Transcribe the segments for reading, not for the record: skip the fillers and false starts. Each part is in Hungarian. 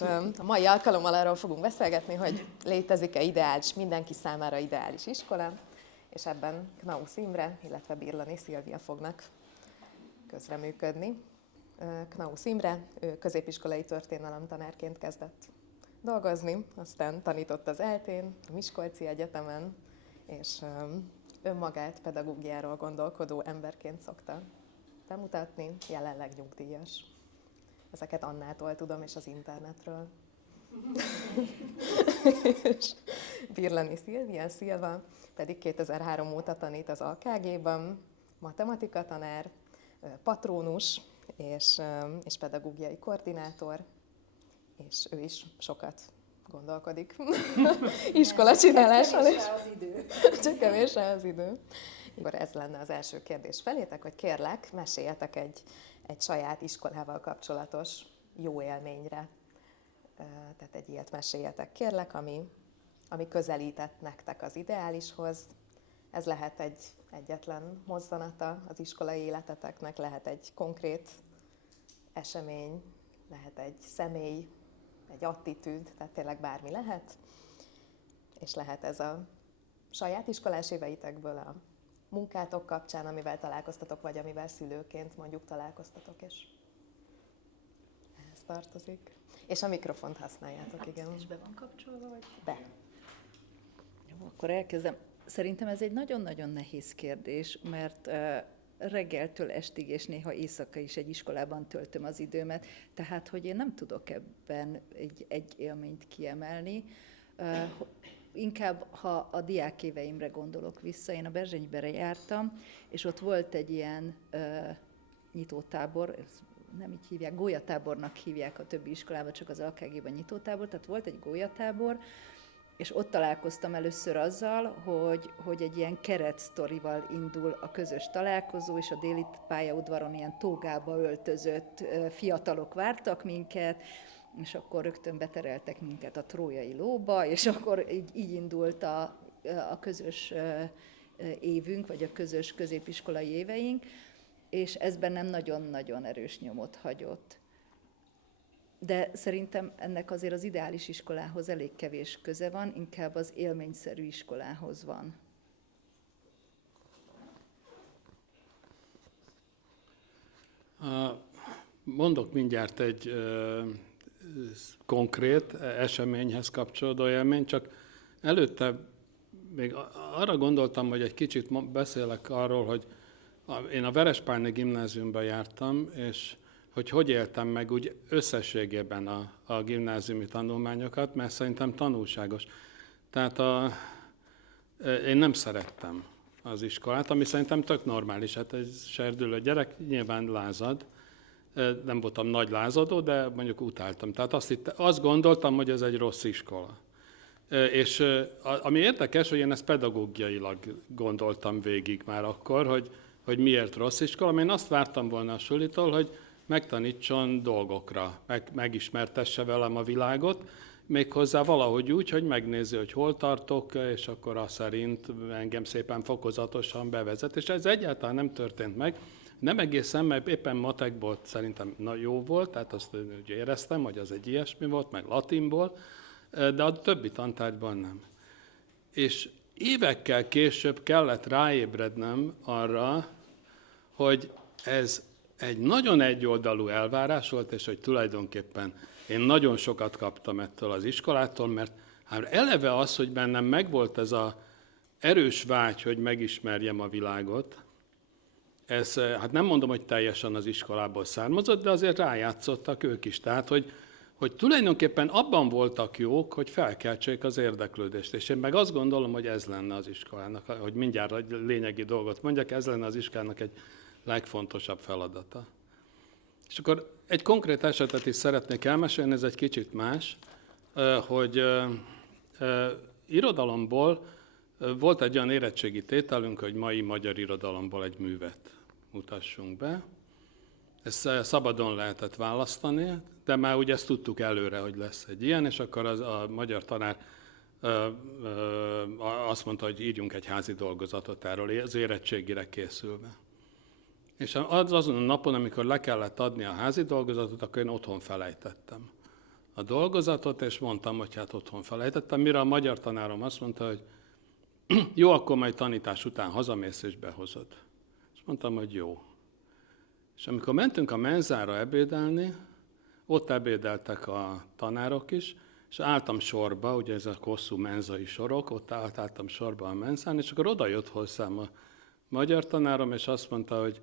A mai alkalommal arról fogunk beszélgetni, hogy létezik-e ideális, mindenki számára ideális iskola, és ebben Knausz Imre, illetve Birlani Szilvia fognak közreműködni. Knausz Imre, ő középiskolai történelemtanárként kezdett dolgozni, aztán tanított az ELTE-n, a Miskolci Egyetemen, és önmagát pedagógiáról gondolkodó emberként szokta bemutatni, jelenleg nyugdíjas. Ezeket Annától tudom, és az internetről. És Birlani Szilva pedig 2003 óta tanít az AKG-ban, matematikatanár, patrónus és pedagógiai koordinátor, és ő is sokat gondolkodik iskola csináláson. Csak kevés rá az idő. Akkor ez lenne az első kérdés felétek, hogy kérlek, meséljetek egy saját iskolával kapcsolatos jó élményre. Tehát egy ilyet meséljetek, kérlek, ami közelített nektek az ideálishoz. Ez lehet egy egyetlen mozzanata az iskolai életeteknek, lehet egy konkrét esemény, lehet egy személy, egy attitűd, tehát tényleg bármi lehet. És lehet ez a saját iskolás éveitekből, a munkátok kapcsán, amivel találkoztatok, vagy amivel szülőként mondjuk találkoztatok, és ehhez tartozik. És a mikrofont használjátok, igen. És be van kapcsolva, vagy? Be. Jó, akkor elkezdem. Szerintem ez egy nagyon-nagyon nehéz kérdés, mert reggeltől estig, és néha éjszaka is egy iskolában töltöm az időmet, tehát, hogy én nem tudok ebben egy élményt kiemelni. Inkább, ha a diákéveimre gondolok vissza, én a Berzsenyben jártam, és ott volt egy ilyen nyitótábor, nem így hívják, gólyatábornak hívják a többi iskolában, csak az AKG-ban nyitótábor, tehát volt egy gólyatábor, és ott találkoztam először azzal, hogy egy ilyen keretsztorival indul a közös találkozó, és a déli pályaudvaron ilyen tógába öltözött fiatalok vártak minket, és akkor rögtön betereltek minket a trójai lóba, és akkor így indult a közös évünk, vagy a közös középiskolai éveink, és ez bennem nagyon-nagyon erős nyomot hagyott. De szerintem ennek azért az ideális iskolához elég kevés köze van, inkább az élményszerű iskolához van. Mondok mindjárt egy konkrét eseményhez kapcsolódó élmény, csak előtte még arra gondoltam, hogy egy kicsit beszélek arról, hogy én a Verespálni gimnáziumban jártam, és hogy éltem meg úgy összességében a gimnáziumi tanulmányokat, mert szerintem tanulságos. Tehát én nem szerettem az iskolát, ami szerintem tök normális. Hát egy serdülő gyerek nyilván lázad, nem voltam nagy lázadó, de mondjuk utáltam. Tehát azt gondoltam, hogy ez egy rossz iskola. És ami érdekes, hogy én ezt pedagógiailag gondoltam végig már akkor, hogy miért rossz iskola. Én azt vártam volna a sulitól, hogy megtanítson dolgokra, megismertesse velem a világot, méghozzá valahogy úgy, hogy megnézi, hogy hol tartok, és akkor azt szerint engem szépen fokozatosan bevezet. És ez egyáltalán nem történt meg. Nem egészen, mert éppen matekból szerintem jó volt, tehát azt úgy éreztem, hogy az egy ilyesmi volt, meg latinból, de a többi tantárgyban nem. És évekkel később kellett ráébrednem arra, hogy ez egy nagyon egyoldalú elvárás volt, és hogy tulajdonképpen én nagyon sokat kaptam ettől az iskolától, mert hát eleve az, hogy bennem megvolt ez az erős vágy, hogy megismerjem a világot, ez, hát nem mondom, hogy teljesen az iskolából származott, de azért rájátszottak ők is. Tehát, hogy tulajdonképpen abban voltak jók, hogy felkeltsék az érdeklődést. És én meg azt gondolom, hogy ez lenne az iskolának, hogy mindjárt egy lényegi dolgot mondjak, ez lenne az iskolának egy legfontosabb feladata. És akkor egy konkrét esetet is szeretnék elmesélni, ez egy kicsit más, hogy irodalomból volt egy olyan érettségi tételünk, hogy mai magyar irodalomból egy művet mutassunk be. Ezt szabadon lehetett választani, de már ugye ezt tudtuk előre, hogy lesz egy ilyen, és akkor a magyar tanár azt mondta, hogy írjunk egy házi dolgozatot erről, az érettségire készülve. És azon a napon, amikor le kellett adni a házi dolgozatot, akkor én otthon felejtettem a dolgozatot, és mondtam, hogy hát otthon felejtettem, mire a magyar tanárom azt mondta, hogy jó, akkor majd tanítás után hazamész és behozod. És mondtam, hogy jó. És amikor mentünk a menzára ebédelni, ott ebédeltek a tanárok is, és álltam sorba, ugye ez a hosszú menzai sorok, ott álltam sorba a menzán, és akkor oda jött hozzám a magyar tanárom, és azt mondta, hogy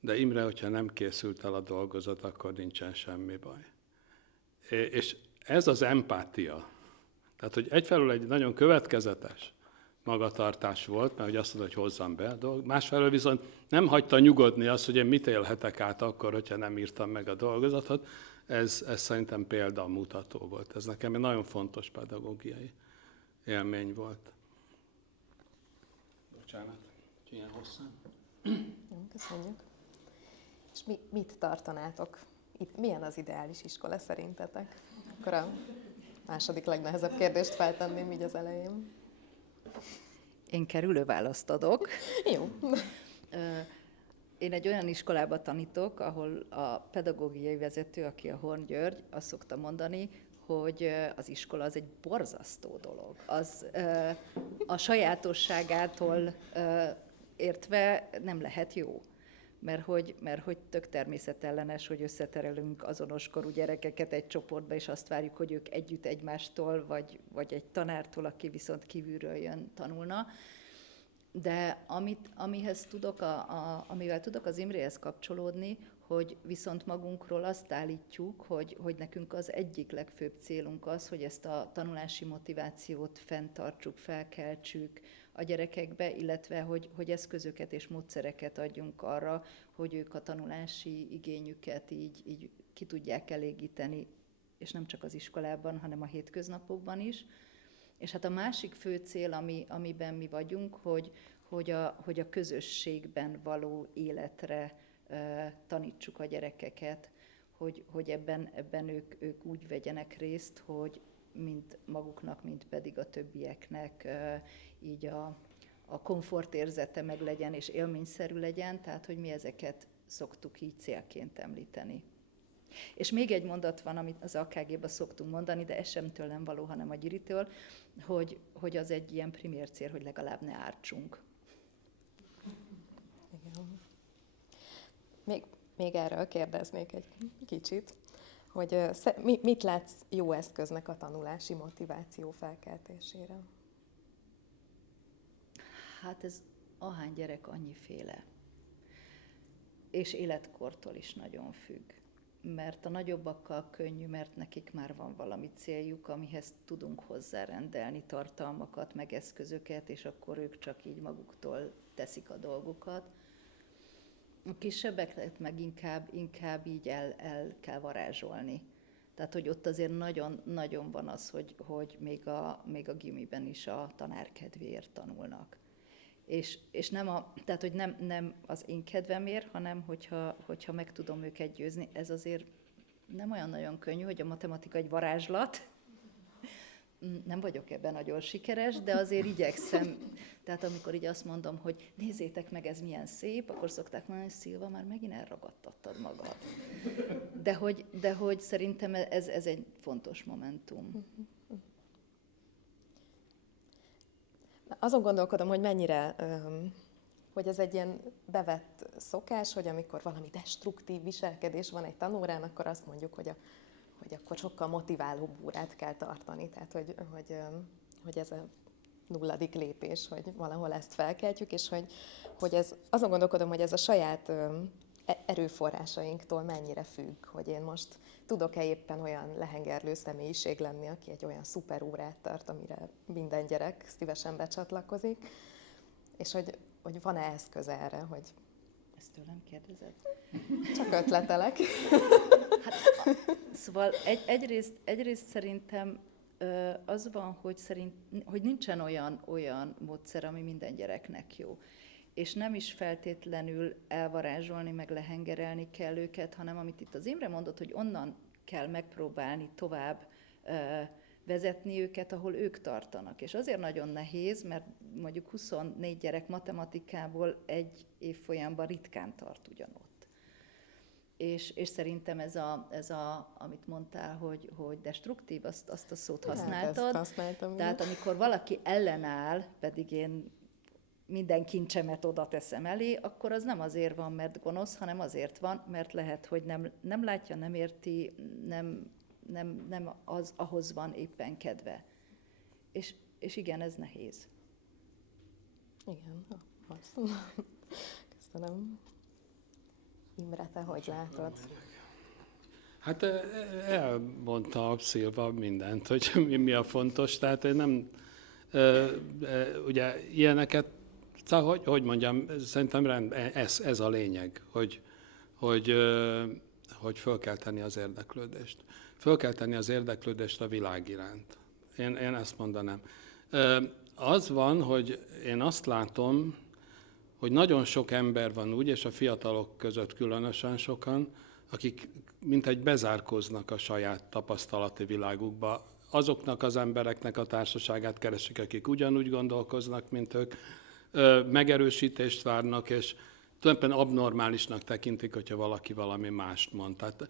de Imre, hogyha nem készült el a dolgozat, akkor nincsen semmi baj. És ez az empátia. Tehát, hogy egyfelől egy nagyon következetes magatartás volt, mert hogy azt mondta, hogy hozzam be a dolgot. Másfelől viszont nem hagyta nyugodni azt, hogy én mit élhetek át akkor, hogyha nem írtam meg a dolgozatot. Ez szerintem példamutató volt. Ez nekem egy nagyon fontos pedagógiai élmény volt. Bocsánat, hogy ilyen hosszan. Jó, köszönjük. És mit tartanátok? Milyen az ideális iskola szerintetek? Akkor a második legnehezebb kérdést feltenném így az elején. Én kerülő választ adok. Jó. Én egy olyan iskolába tanítok, ahol a pedagógiai vezető, aki a Horn György, azt szokta mondani, hogy az iskola az egy borzasztó dolog. Az a sajátosságától értve nem lehet jó. Mert hogy tök természetellenes, hogy összeterelünk azonoskorú gyerekeket egy csoportba, és azt várjuk, hogy ők együtt egymástól, vagy egy tanártól, aki viszont kívülről jön, tanulna. De amivel tudok az Imréhez kapcsolódni, hogy viszont magunkról azt állítjuk, hogy nekünk az egyik legfőbb célunk az, hogy ezt a tanulási motivációt fenntartsuk, felkeltsük a gyerekekbe, illetve hogy eszközöket és módszereket adjunk arra, hogy ők a tanulási igényüket így ki tudják elégíteni, és nem csak az iskolában, hanem a hétköznapokban is. És hát a másik fő cél, amiben mi vagyunk, hogy a közösségben való életre tanítsuk a gyerekeket, hogy ebben ők úgy vegyenek részt, hogy mind maguknak, mind pedig a többieknek így a komfortérzete meg legyen, és élményszerű legyen, tehát hogy mi ezeket szoktuk így célként említeni. És még egy mondat van, amit az AKG-ba szoktunk mondani, de ez sem tőlem való, hanem a Gyuritől, hogy az egy ilyen primér cél, hogy legalább ne ártsunk. Igen. Még erről kérdeznék egy kicsit, hogy mit látsz jó eszköznek a tanulási motiváció felkeltésére? Hát ez ahány gyerek annyiféle. És életkortól is nagyon függ. Mert a nagyobbakkal könnyű, mert nekik már van valami céljuk, amihez tudunk hozzárendelni tartalmakat, meg eszközöket, és akkor ők csak így maguktól teszik a dolgokat. A kisebbeket meg inkább így el kell varázsolni. Tehát, hogy ott azért nagyon van az, hogy még a gimiben is a tanár kedvéért tanulnak. És tehát, hogy nem az én kedvemért, hanem hogyha meg tudom őket győzni, ez azért nem olyan nagyon könnyű, hogy a matematika egy varázslat. Nem vagyok ebben nagyon sikeres, de azért igyekszem. Tehát amikor így azt mondom, hogy nézzétek meg, ez milyen szép, akkor szokták mondani, hogy Szilva, már megint elragadtattad magad. De hogy szerintem ez egy fontos momentum. Azon gondolkodom, hogy mennyire, hogy ez egy ilyen bevett szokás, hogy amikor valami destruktív viselkedés van egy tanórán, akkor azt mondjuk, hogy akkor sokkal motiválóbb órát kell tartani. Tehát, hogy ez a nulladik lépés, hogy valahol ezt felkeltjük, és hogy ez, azon gondolkodom, hogy ez a saját erőforrásainktól mennyire függ, hogy én most tudok-e éppen olyan lehengerlő személyiség lenni, aki egy olyan szuper órát tart, amire minden gyerek szívesen becsatlakozik, és hogy van-e eszköz erre, hogy... Ezt tőlem kérdezed? Csak ötletelek. Hát, szóval egyrészt szerintem az van, hogy nincsen olyan módszer, ami minden gyereknek jó. És nem is feltétlenül elvarázsolni, meg lehengerelni kell őket, hanem amit itt az Imre mondott, hogy onnan kell megpróbálni tovább vezetni őket, ahol ők tartanak. És azért nagyon nehéz, mert mondjuk 24 gyerek matematikából egy évfolyamban ritkán tart ugyanott. és szerintem amit mondtál, hogy destruktív, azt a szót Hát, használtad. ezt használtam, Tehát amikor valaki ellenáll, pedig én minden kincsemet oda teszem elé, akkor az nem azért van, mert gonosz, hanem azért van, mert lehet, hogy nem látja, nem érti, nem ahhoz van éppen kedve. És igen, ez nehéz. Igen, az. Köszönöm. Imre, te hogy látod? Hát elmondta a Szilva mindent, hogy mi a fontos, tehát én nem, ugye ilyeneket, hogy mondjam, szerintem ez a lényeg, hogy föl kell tenni az érdeklődést. Föl kell tenni az érdeklődést a világ iránt. Én ezt mondanám. Az van, hogy én azt látom, hogy nagyon sok ember van úgy, és a fiatalok között különösen sokan, akik mintegy bezárkóznak a saját tapasztalati világukba. Azoknak az embereknek a társaságát keresik, akik ugyanúgy gondolkoznak, mint ők, megerősítést várnak, és tulajdonképpen abnormálisnak tekintik, hogyha valaki valami mást mond. Tehát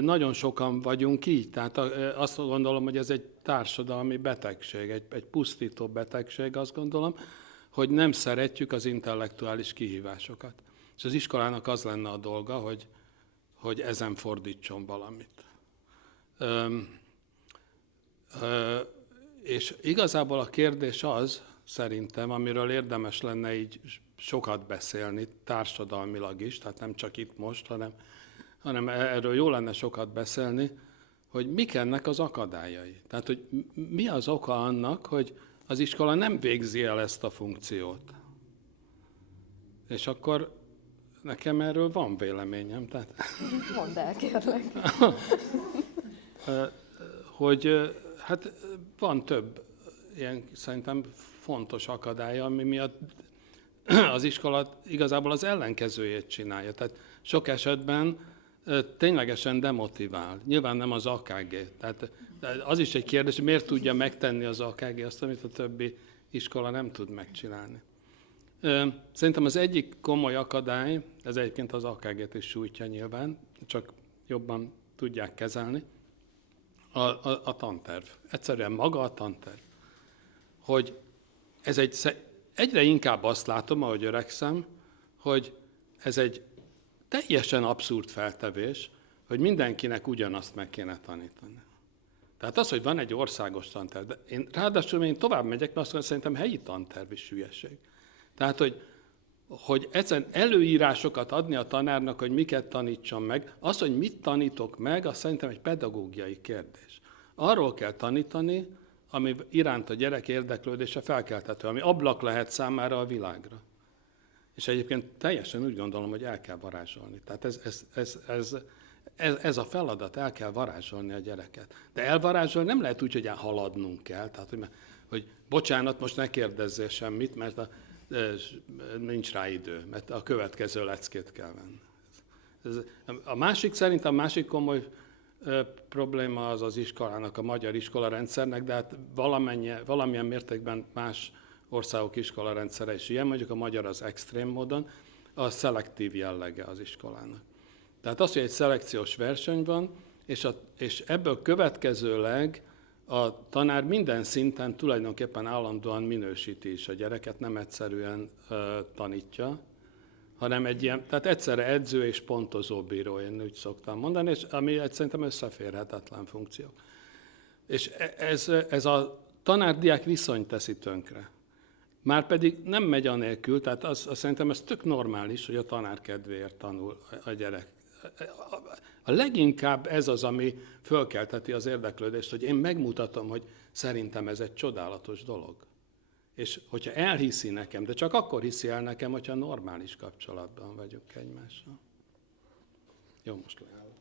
nagyon sokan vagyunk így, tehát azt gondolom, hogy ez egy társadalmi betegség, egy pusztító betegség, azt gondolom, hogy nem szeretjük az intellektuális kihívásokat. És az iskolának az lenne a dolga, hogy ezen fordítson valamit. És igazából a kérdés az, szerintem, amiről érdemes lenne így sokat beszélni, társadalmilag is, tehát nem csak itt most, hanem erről jó lenne sokat beszélni, hogy mik ennek az akadályai. Tehát, hogy mi az oka annak, hogy az iskola nem végzi el ezt a funkciót. És akkor nekem erről van véleményem. Tehát, Mondd el, kérlek. hogy hát van több ilyen szerintem fontos akadálya, ami miatt az iskola igazából az ellenkezőjét csinálja. Tehát sok esetben ténylegesen demotivál. Nyilván nem az AKG. Tehát az is egy kérdés, hogy miért tudja megtenni az AKG azt, amit a többi iskola nem tud megcsinálni. Szerintem az egyik komoly akadály, ez egyébként az AKG-t is sújtja nyilván, csak jobban tudják kezelni, a tanterv. Egyszerűen maga a tanterv. Hogy ez egyre inkább azt látom, ahogy öregszem, hogy ez egy teljesen abszurd feltevés, hogy mindenkinek ugyanazt meg kéne tanítani. Tehát az, hogy van egy országos tanterv, de ráadásul én tovább megyek, mert azt mondom, szerintem helyi tanterv is hülyeség. Tehát, hogy egyszerűen előírásokat adni a tanárnak, hogy miket tanítson meg, az, hogy mit tanítok meg, az szerintem egy pedagógiai kérdés. Arról kell tanítani, ami iránt a gyerek érdeklődése felkelthető, ami ablak lehet számára a világra. És egyébként teljesen úgy gondolom, hogy el kell varázsolni. Tehát ez a feladat, el kell varázsolni a gyereket. De elvarázsolni nem lehet úgy, hogy haladnunk kell. Tehát, hogy bocsánat, most ne kérdezzél semmit, mert nincs rá idő, mert a következő leckét kell venni. Szerintem a másik komoly probléma az az iskolának, a magyar iskolarendszernek, de hát valamilyen mértékben más országok iskolarendszere is ilyen, mondjuk a magyar az extrém módon, a szelektív jellege az iskolának. Tehát az, hogy egy szelekciós verseny van, és ebből következőleg a tanár minden szinten tulajdonképpen állandóan minősíti is a gyereket, nem egyszerűen tanítja, hanem egy ilyen, tehát egyszerre edző és pontozó bíró, én úgy szoktam mondani, és ami szerintem összeférhetetlen funkció. És ez a tanár-diák viszonyt teszi tönkre. Márpedig nem megy anélkül, tehát azt szerintem ez tök normális, hogy a tanár kedvéért tanul a gyerek. A leginkább ez az, ami fölkelteti az érdeklődést, hogy én megmutatom, hogy szerintem ez egy csodálatos dolog. És hogyha elhiszi nekem, de csak akkor hiszi el nekem, hogyha normális kapcsolatban vagyok egymással. Jó, most leállok.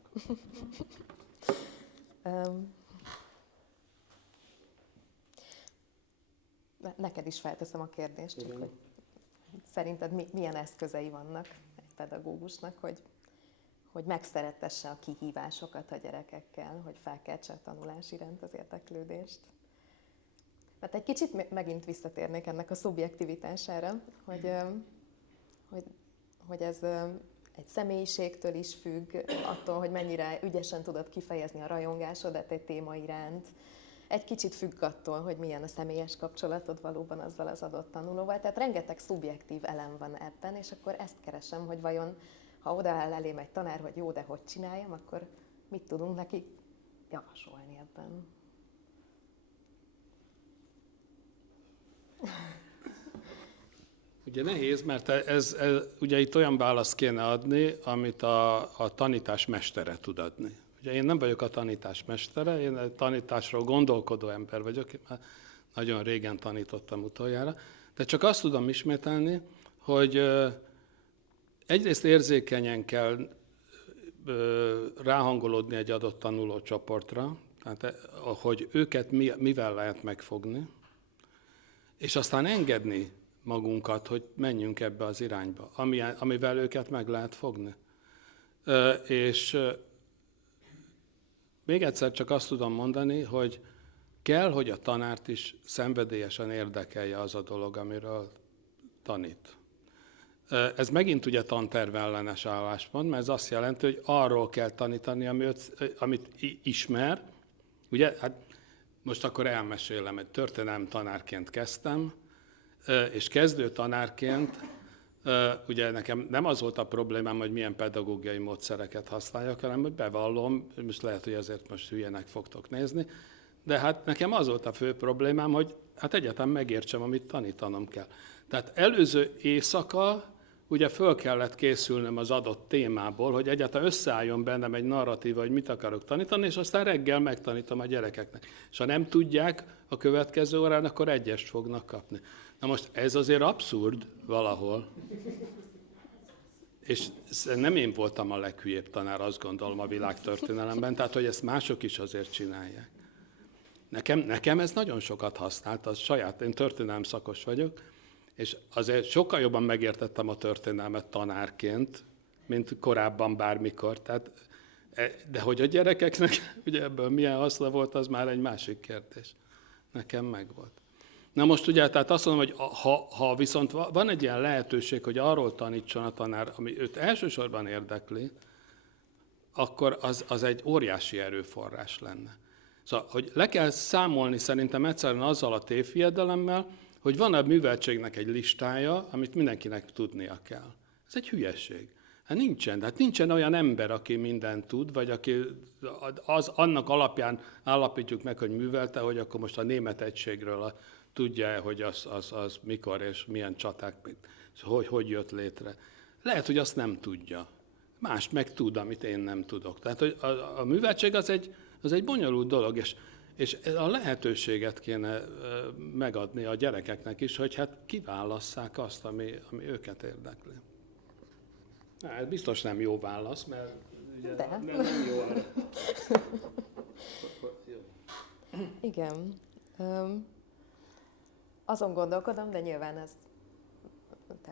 Neked is felteszem a kérdést, csak hogy szerinted milyen eszközei vannak egy pedagógusnak, hogy megszerettesse a kihívásokat a gyerekekkel, hogy felkeltse a tanulás iránt az érdeklődést. Mert egy kicsit megint visszatérnék ennek a szubjektivitására, hogy ez egy személyiségtől is függ, attól, hogy mennyire ügyesen tudod kifejezni a rajongásodat egy téma iránt. Egy kicsit függ attól, hogy milyen a személyes kapcsolatod valóban azzal az adott tanulóval. Tehát rengeteg szubjektív elem van ebben, és akkor ezt keresem, hogy vajon, ha odaáll elém egy tanár, hogy jó, de hogy csináljam, akkor mit tudunk neki javasolni ebben. Ugye nehéz, mert ugye itt olyan választ kéne adni, amit a tanítás mestere tud adni. Ugye én nem vagyok a tanítás mestere, én egy tanításról gondolkodó ember vagyok, én már nagyon régen tanítottam utoljára, de csak azt tudom ismételni, hogy egyrészt érzékenyen kell ráhangolódni egy adott tanulócsoportra, tehát hogy őket mivel lehet megfogni, és aztán engedni magunkat, hogy menjünk ebbe az irányba, amivel őket meg lehet fogni. És még egyszer csak azt tudom mondani, hogy kell, hogy a tanárt is szenvedélyesen érdekelje az a dolog, amiről tanít. Ez megint ugye tantervellenes álláspont, mert ez azt jelenti, hogy arról kell tanítani, amit ismer. Ugye, hát most akkor elmesélem, hogy történelem tanárként kezdtem, és kezdő tanárként ugye nekem nem az volt a problémám, hogy milyen pedagógiai módszereket használjak, hanem hogy bevallom, most lehet, hogy ezért most hülyenek fogtok nézni, de hát nekem az volt a fő problémám, hogy hát egyetem megértsem, amit tanítanom kell. Tehát előző éjszaka ugye föl kellett készülnöm az adott témából, hogy egyáltalán összeálljon bennem egy narratíva, hogy mit akarok tanítani, és aztán reggel megtanítom a gyerekeknek. És ha nem tudják a következő órán, akkor egyest fognak kapni. Na most ez azért abszurd valahol. És nem én voltam a leghülyébb tanár, azt gondolom, a világtörténelemben, tehát hogy ezt mások is azért csinálják. Nekem ez nagyon sokat használt, az saját, én történelem szakos vagyok, és azért sokkal jobban megértettem a történelmet tanárként, mint korábban bármikor. Tehát, de hogy a gyerekeknek ugye ebből milyen haszna volt, az már egy másik kérdés. Nekem megvolt. Na most ugye, tehát azt mondom, hogy ha viszont van egy ilyen lehetőség, hogy arról tanítson a tanár, ami őt elsősorban érdekli, akkor az egy óriási erőforrás lenne. Szóval, hogy le kell számolni szerintem egyszerűen azzal a tévhiedelemmel, hogy van a műveltségnek egy listája, amit mindenkinek tudnia kell. Ez egy hülyeség. Hát nincsen olyan ember, aki mindent tud, vagy aki annak alapján állapítjuk meg, hogy művelte, hogy akkor most a német egységről tudja, hogy az mikor és milyen csaták, hogy jött létre. Lehet, hogy azt nem tudja. Mást meg tud, amit én nem tudok. Tehát hogy a műveltség az egy bonyolult dolog, és a lehetőséget kéne megadni a gyerekeknek is, hogy hát kiválasszák azt, ami őket érdekli. Ez biztos nem jó válasz, mert ugye nem jó arra. Igen. Azon gondolkodom, de nyilván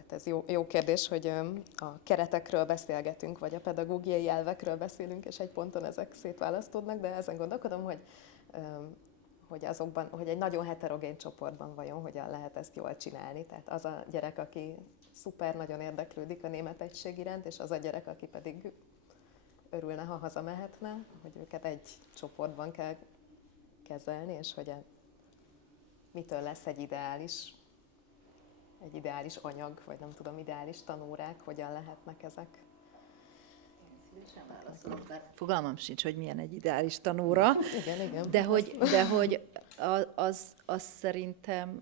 ez jó kérdés, hogy a keretekről beszélgetünk, vagy a pedagógiai elvekről beszélünk, és egy ponton ezek szétválasztódnak, de ezen gondolkodom, hogy egy nagyon heterogén csoportban vajon hogyan lehet ezt jól csinálni. Tehát az a gyerek, aki szuper nagyon érdeklődik a német egység iránt, és az a gyerek, aki pedig örülne, ha hazamehetne, hogy őket egy csoportban kell kezelni, és hogy mitől lesz egy ideális anyag, vagy nem tudom, ideális tanórák, hogyan lehetnek ezek. Fogalmam sincs, hogy milyen egy ideális tanóra. Igen. De hogy az szerintem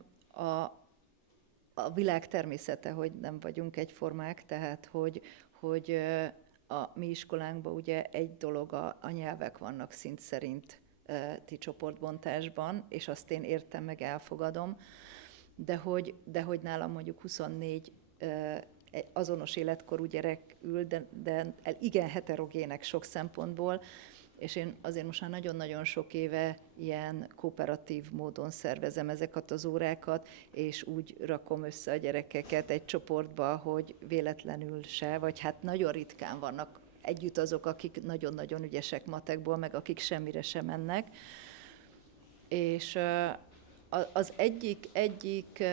a világ természete, hogy nem vagyunk egyformák, tehát hogy a mi iskolánkban ugye egy dolog, a nyelvek vannak szint szerint ti csoportbontásban, és azt én értem, meg elfogadom, de hogy nálam mondjuk 24 azonos életkorú gyerek ül, de igen heterogének sok szempontból, és én azért most már nagyon-nagyon sok éve ilyen kooperatív módon szervezem ezeket az órákat, és úgy rakom össze a gyerekeket egy csoportba, hogy véletlenül se, vagy hát nagyon ritkán vannak együtt azok, akik nagyon-nagyon ügyesek matekból, meg akik semmire sem mennek. És Az egyik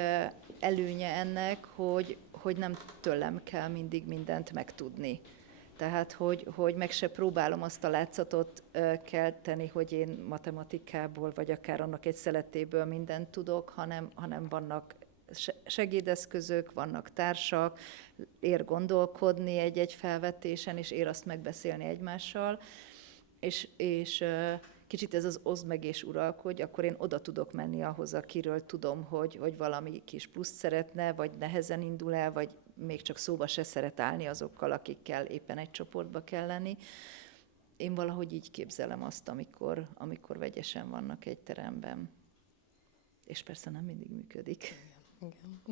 előnye ennek, hogy nem tőlem kell mindig mindent megtudni. Tehát, hogy meg se próbálom azt a látszatot kelteni, hogy én matematikából, vagy akár annak egy szeletéből mindent tudok, hanem vannak segédeszközök, vannak társak, ér gondolkodni egy-egy felvetésen, és ér azt megbeszélni egymással, és kicsit ez az oszd meg és uralkodj, akkor én oda tudok menni ahhoz, akiről tudom, hogy valami kis pluszt szeretne, vagy nehezen indul el, vagy még csak szóba se szeret állni azokkal, akikkel éppen egy csoportba kell lenni. Én valahogy így képzelem azt, amikor vegyesen vannak egy teremben. És persze nem mindig működik. Igen.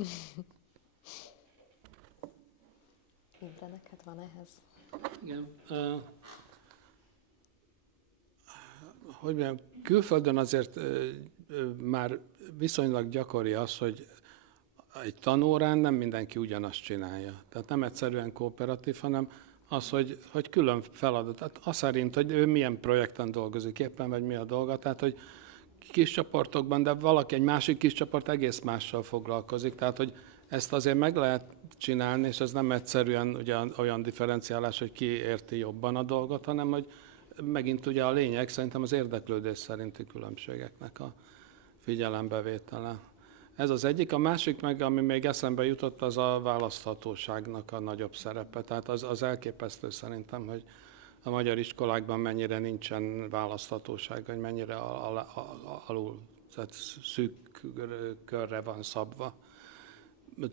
Imre, neked van ehhez? Igen. Hogy mondjam, külföldön azért már viszonylag gyakori az, hogy egy tanórán nem mindenki ugyanazt csinálja. Tehát nem egyszerűen kooperatív, hanem az, hogy külön feladat. Tehát az szerint, hogy ő milyen projekten dolgozik éppen, vagy mi a dolga. Tehát, hogy kis csoportokban, de valaki egy másik kis csoport egész mással foglalkozik. Tehát, hogy ezt azért meg lehet csinálni, és ez nem egyszerűen ugye olyan differenciálás, hogy ki érti jobban a dolgot, hanem hogy megint ugye a lényeg szerintem az érdeklődés szerinti különbségeknek a figyelembevétele. Ez az egyik. A másik meg, ami még eszembe jutott, az a választhatóságnak a nagyobb szerepe. Tehát az elképesztő szerintem, hogy a magyar iskolákban mennyire nincsen választhatóság, hogy mennyire alul, tehát szűk körre van szabva.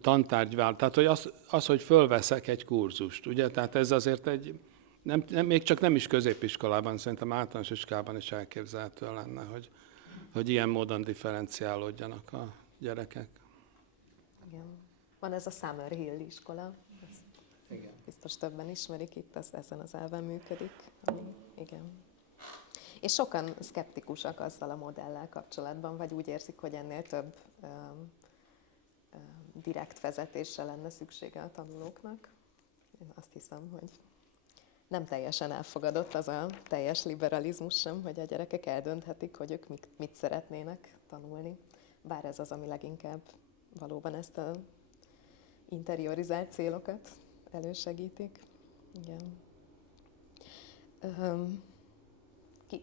Tantárgyvál. Tehát, hogy az, hogy fölveszek egy kurzust, ugye? Tehát ez azért még csak nem is középiskolában, szerintem általános iskolában is elképzelhető lenne, hogy ilyen módon differenciálódjanak a gyerekek. Igen. Van ez a Summerhill iskola. Igen. Biztos többen ismerik, itt ezen az elven működik. Igen. És sokan szkeptikusak azzal a modellel kapcsolatban, vagy úgy érzik, hogy ennél több direkt vezetésre lenne szüksége a tanulóknak. Én azt hiszem, hogy nem teljesen elfogadott az a teljes liberalizmus sem, hogy a gyerekek eldönthetik, hogy ők mit szeretnének tanulni. Bár ez az, ami leginkább valóban ezt a interiorizált célokat elősegítik. Igen.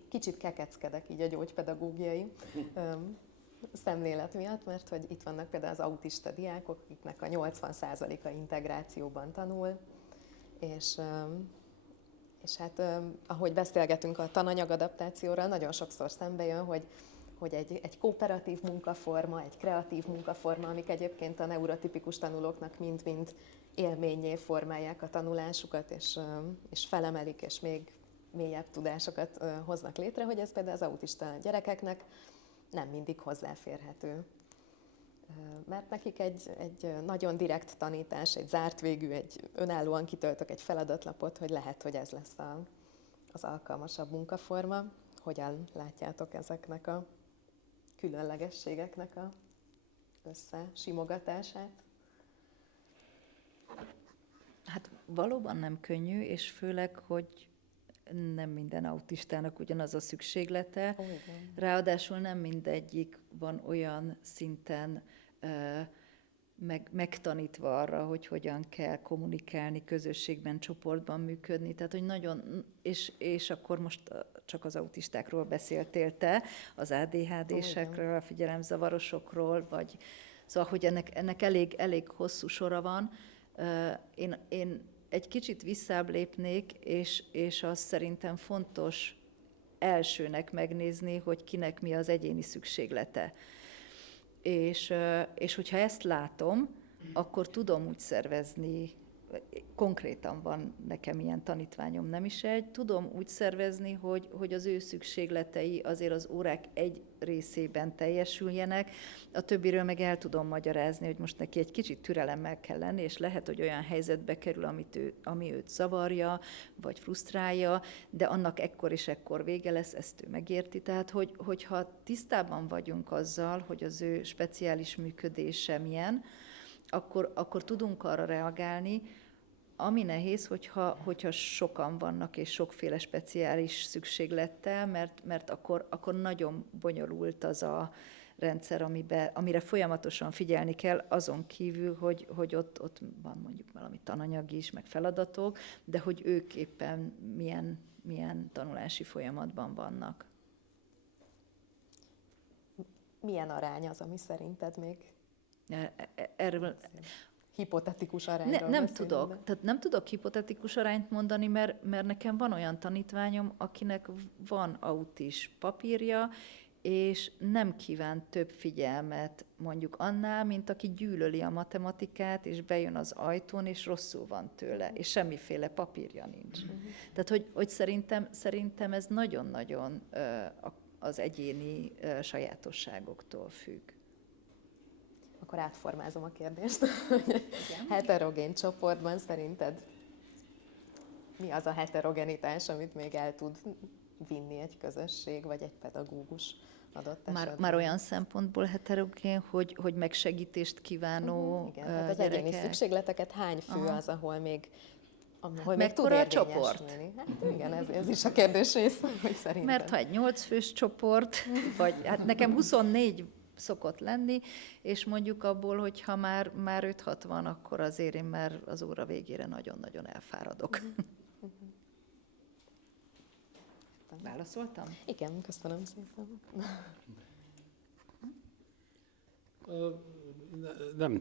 Kicsit kekeckedek így a gyógypedagógiai szemlélet miatt, mert hogy itt vannak például az autista diákok, akiknek a 80%-a integrációban tanul, és hát ahogy beszélgetünk a tananyagadaptációról, nagyon sokszor szembe jön, hogy egy kooperatív munkaforma, egy kreatív munkaforma, amik egyébként a neurotipikus tanulóknak mind-mind élménnyé formálják a tanulásukat, és felemelik, és még mélyebb tudásokat hoznak létre, hogy ez például az autista gyerekeknek nem mindig hozzáférhető. Mert nekik egy nagyon direkt tanítás, egy zárt végű, egy önállóan kitöltök egy feladatlapot, hogy lehet, hogy ez lesz az alkalmasabb munkaforma. Hogyan látjátok ezeknek a különlegességeknek a összesimogatását? Hát valóban nem könnyű, és főleg, hogy nem minden autistának ugyanaz a szükséglete. Ráadásul nem mindegyik van olyan szinten megtanítva arra, hogy hogyan kell kommunikálni, közösségben, csoportban működni. Tehát, hogy nagyon, és akkor most csak az autistákról beszéltél te, az ADHD-sekről, a figyelemzavarosokról, vagy szóval, hogy ennek elég hosszú sora van. Én egy kicsit visszább lépnék, és az szerintem fontos elsőnek megnézni, hogy kinek mi az egyéni szükséglete. És hogyha ezt látom, akkor tudom úgy szervezni, konkrétan van nekem ilyen tanítványom, nem is egy, tudom úgy szervezni, hogy az ő szükségletei azért az órák egy részében teljesüljenek, a többiről meg el tudom magyarázni, hogy most neki egy kicsit türelemmel kell lenni, és lehet, hogy olyan helyzetbe kerül, ami őt zavarja, vagy frusztrálja, de annak ekkor és ekkor vége lesz, ezt ő megérti. Tehát, hogyha tisztában vagyunk azzal, hogy az ő speciális működése milyen, akkor tudunk arra reagálni, ami nehéz, hogyha sokan vannak és sokféle speciális szükséglettel, mert akkor nagyon bonyolult az a rendszer, amire folyamatosan figyelni kell, azon kívül, hogy ott van mondjuk valami tananyag is, meg feladatok, de hogy ők éppen milyen tanulási folyamatban vannak. Milyen arány az, ami szerinted még Erről hipotetikus arányról nem beszélünk, tudok. de- Tehát nem tudok hipotetikus arányt mondani, mert nekem van olyan tanítványom, akinek van autis papírja, és nem kíván több figyelmet mondjuk annál, mint aki gyűlöli a matematikát, és bejön az ajtón, és rosszul van tőle, és semmiféle papírja nincs. Tehát, hogy szerintem ez nagyon-nagyon az egyéni sajátosságoktól függ. Akkor átformázom a kérdést. Heterogén csoportban szerinted mi az a heterogenitás, amit még el tud vinni egy közösség, vagy egy pedagógus adott esetben? Már olyan szempontból heterogén, hogy megsegítést kívánó Igen, hát az egyéni gyerekek. szükségleteket hány fő az, ahol még tud mekkora a csoport? érvényesülni? Hát igen, ez is a kérdés része, hogy szerintem. Mert ha egy 8 fős csoport, vagy hát nekem 24 szokott lenni, és mondjuk abból, hogyha már 5-6 van, akkor azért én már az óra végére nagyon-nagyon elfáradok. Válaszoltam? Igen, köszönöm szépen.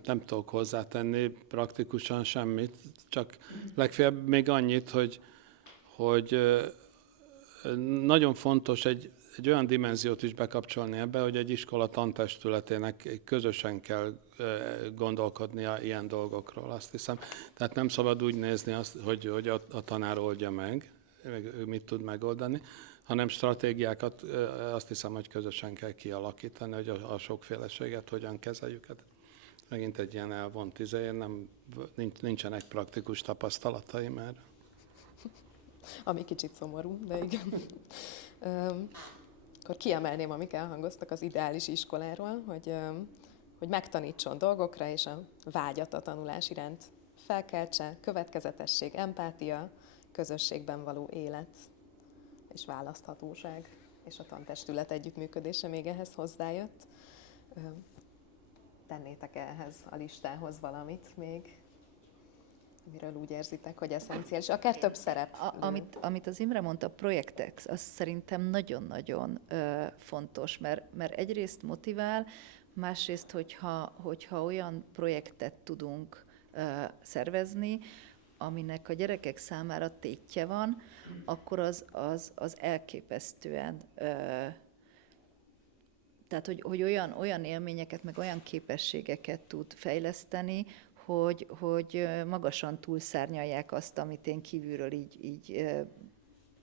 Nem tudok hozzátenni praktikusan semmit, csak legfeljebb még annyit, hogy nagyon fontos egy olyan dimenziót is bekapcsolni ebbe, hogy egy iskola tantestületének közösen kell gondolkodnia ilyen dolgokról, azt hiszem. Tehát nem szabad úgy nézni azt, hogy a tanár oldja meg ő mit tud megoldani, hanem stratégiákat azt hiszem, hogy közösen kell kialakítani, hogy a sokféleséget hogyan kezeljük. Hát megint egy ilyen elvont nincsenek praktikus tapasztalataim erre. Ami kicsit szomorú, de igen. Akkor kiemelném, amik elhangoztak az ideális iskoláról, hogy megtanítson dolgokra, és a vágyat a tanulás iránt felkeltse, következetesség, empátia, közösségben való élet és választhatóság, és a tantestület együttműködése még ehhez hozzájött. Tennétek ehhez a listához valamit még, amiről úgy érzitek, hogy eszenciális, akár több szerep. Amit az Imre mondta, a projektek, az szerintem nagyon-nagyon fontos, mert egyrészt motivál, másrészt, hogyha olyan projektet tudunk szervezni, aminek a gyerekek számára tétje van, akkor az elképesztően, tehát hogy olyan élményeket, meg olyan képességeket tud fejleszteni, hogy magasan túlszárnyalják azt, amit én kívülről így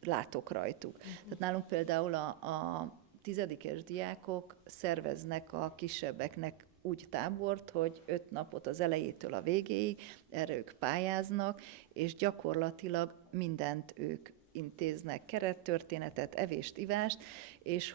látok rajtuk. Tehát nálunk például a 10-es diákok szerveznek a kisebbeknek úgy tábort, hogy 5 napot az elejétől a végéig, erre ők pályáznak, és gyakorlatilag mindent ők intéznek, kerettörténetet, evést, ivást, és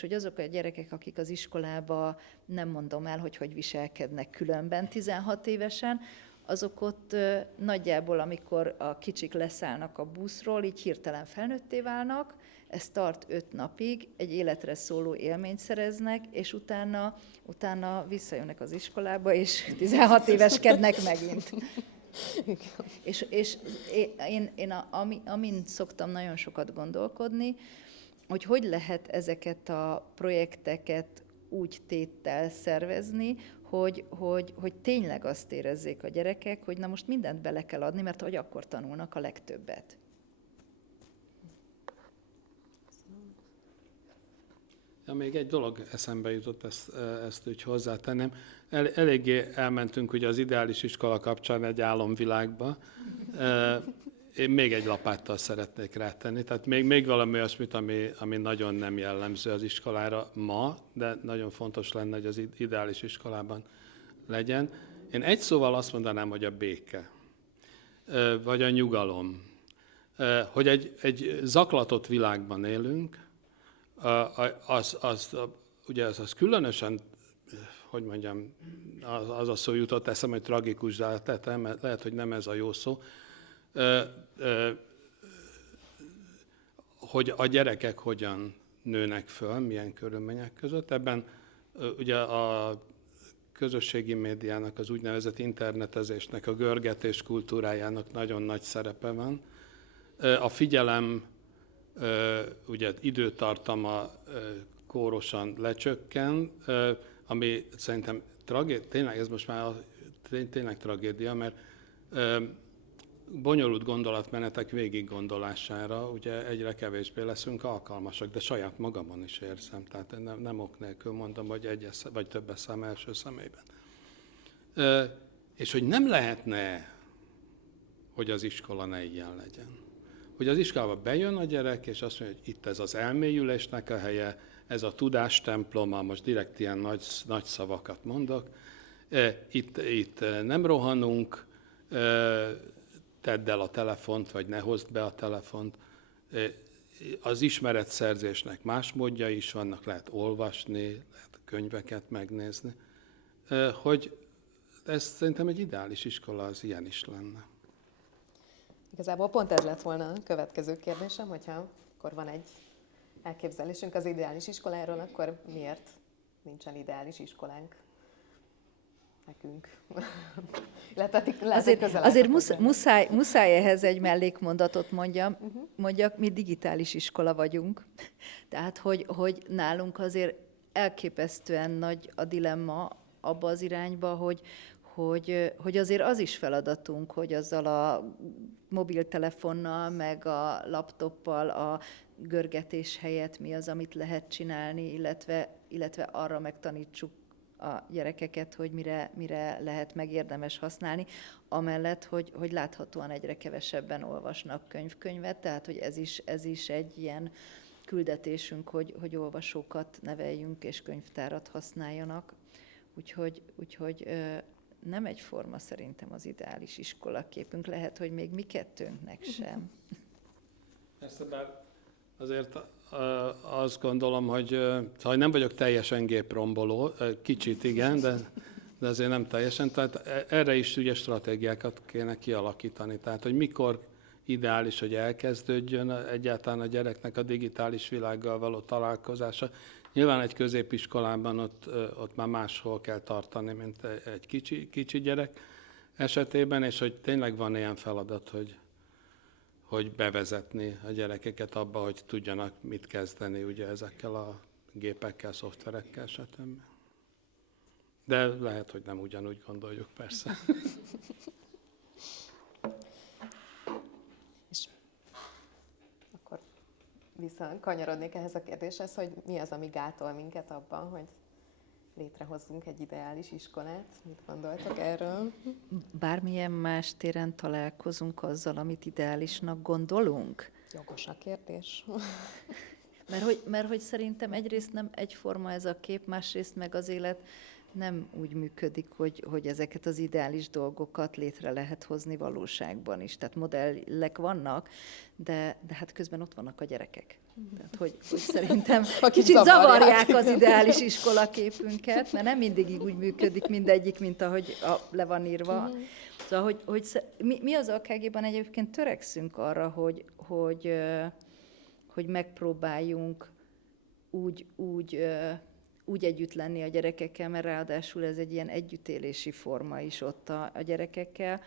hogy azok a gyerekek, akik az iskolába, nem mondom el, hogy viselkednek különben 16 évesen, azok ott nagyjából, amikor a kicsik leszállnak a buszról, így hirtelen felnőtté válnak, ez tart 5 napig, egy életre szóló élményt szereznek, és utána visszajönnek az iskolába, és 16 éveskednek megint. És én amin szoktam nagyon sokat gondolkodni, hogy lehet ezeket a projekteket úgy téttel szervezni, hogy tényleg azt érezzék a gyerekek, hogy na most mindent bele kell adni, mert hogy akkor tanulnak a legtöbbet. Ja, még egy dolog eszembe jutott, ezt úgy hozzátenném. Eléggé elmentünk ugye az ideális iskola kapcsán egy álomvilágba. Én még egy lapáttal szeretnék rátenni, tehát még valami olyasmit, ami nagyon nem jellemző az iskolára ma, de nagyon fontos lenne, hogy az ideális iskolában legyen. Én egy szóval azt mondanám, hogy a béke, vagy a nyugalom. Hogy egy zaklatott világban élünk, az különösen, hogy mondjam, az a szó jutott eszembe, hogy tragikus, de lehet, hogy nem ez a jó szó, ö, ö, hogy a gyerekek hogyan nőnek föl, milyen körülmények között. Ebben ugye a közösségi médiának, az úgynevezett internetezésnek, a görgetés kultúrájának nagyon nagy szerepe van. A figyelem ugye időtartama kórosan lecsökken, ami szerintem tényleg ez most már tényleg tragédia, mert bonyolult gondolatmenetek végig gondolására ugye egyre kevésbé leszünk alkalmasak, de saját magamon is érzem, tehát nem ok nélkül mondom, hogy egyes vagy többes szám első személyben. És hogy nem lehetne, hogy az iskola ne ilyen legyen. Hogy az iskolába bejön a gyerek, és azt mondja, hogy itt ez az elmélyülésnek a helye, ez a tudástemploma, most direkt ilyen nagy szavakat mondok, itt nem rohanunk, tedd el a telefont, vagy ne hozd be a telefont. Az ismeretszerzésnek más módjai is vannak, lehet olvasni, lehet könyveket megnézni, hogy ez szerintem egy ideális iskola, az ilyen is lenne. Igazából pont ez lett volna a következő kérdésem, hogyha akkor van egy elképzelésünk az ideális iskoláról, akkor miért nincsen ideális iskolánk nekünk? Azért muszáj ehhez egy mellékmondatot mondjak, mi digitális iskola vagyunk. Tehát, hogy nálunk azért elképesztően nagy a dilemma abba az irányba, hogy azért az is feladatunk, hogy azzal a mobiltelefonnal, meg a laptoppal a görgetés helyett mi az, amit lehet csinálni, illetve arra megtanítsuk a gyerekeket, hogy mire lehet meg érdemes használni, amellett, hogy láthatóan egyre kevesebben olvasnak könyvet, tehát hogy ez is egy ilyen küldetésünk, hogy olvasókat neveljünk és könyvtárat használjanak. Úgyhogy nem egyforma szerintem az ideális iskolaképünk. Lehet, hogy még mi kettőnknek sem. Persze, bár azért azt gondolom, hogy nem vagyok teljesen gépromboló, kicsit igen, de azért nem teljesen. Tehát erre is ugye stratégiákat kéne kialakítani. Tehát, hogy mikor ideális, hogy elkezdődjön egyáltalán a gyereknek a digitális világgal való találkozása. Nyilván egy középiskolában ott már máshol kell tartani, mint egy kicsi gyerek esetében, és hogy tényleg van ilyen feladat, hogy bevezetni a gyerekeket abba, hogy tudjanak mit kezdeni ugye ezekkel a gépekkel, szoftverekkel, stb. De lehet, hogy nem ugyanúgy gondoljuk, persze. És akkor visszakanyarodnék ehhez a kérdéshez, hogy mi az, ami gátol minket abban, hogy létrehozzunk egy ideális iskolát. Mit gondoltok erről? Bármilyen más téren találkozunk azzal, amit ideálisnak gondolunk? Jogos a kérdés. Mert hogy szerintem egyrészt nem egyforma ez a kép, másrészt meg az élet nem úgy működik, hogy ezeket az ideális dolgokat létre lehet hozni valóságban is. Tehát modellek vannak, de hát közben ott vannak a gyerekek. Tehát, hogy szerintem kicsit zavarják az ideális iskolaképünket, mert nem mindig úgy működik mindegyik, mint ahogy le van írva. Szóval, mi az AKG-ban egyébként törekszünk arra, hogy megpróbáljunk úgy együtt lenni a gyerekekkel, mert ráadásul ez egy ilyen együttélési forma is ott a gyerekekkel,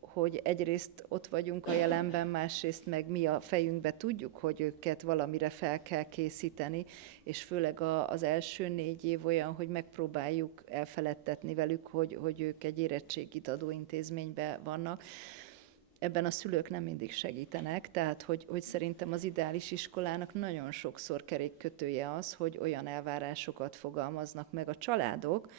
hogy egyrészt ott vagyunk a jelenben, másrészt meg mi a fejünkbe tudjuk, hogy őket valamire fel kell készíteni, és főleg az első 4 év olyan, hogy megpróbáljuk elfeledtetni velük, hogy ők egy érettségit adó intézményben vannak. Ebben a szülők nem mindig segítenek, tehát hogy szerintem az ideális iskolának nagyon sokszor kerékkötője az, hogy olyan elvárásokat fogalmaznak meg a családok,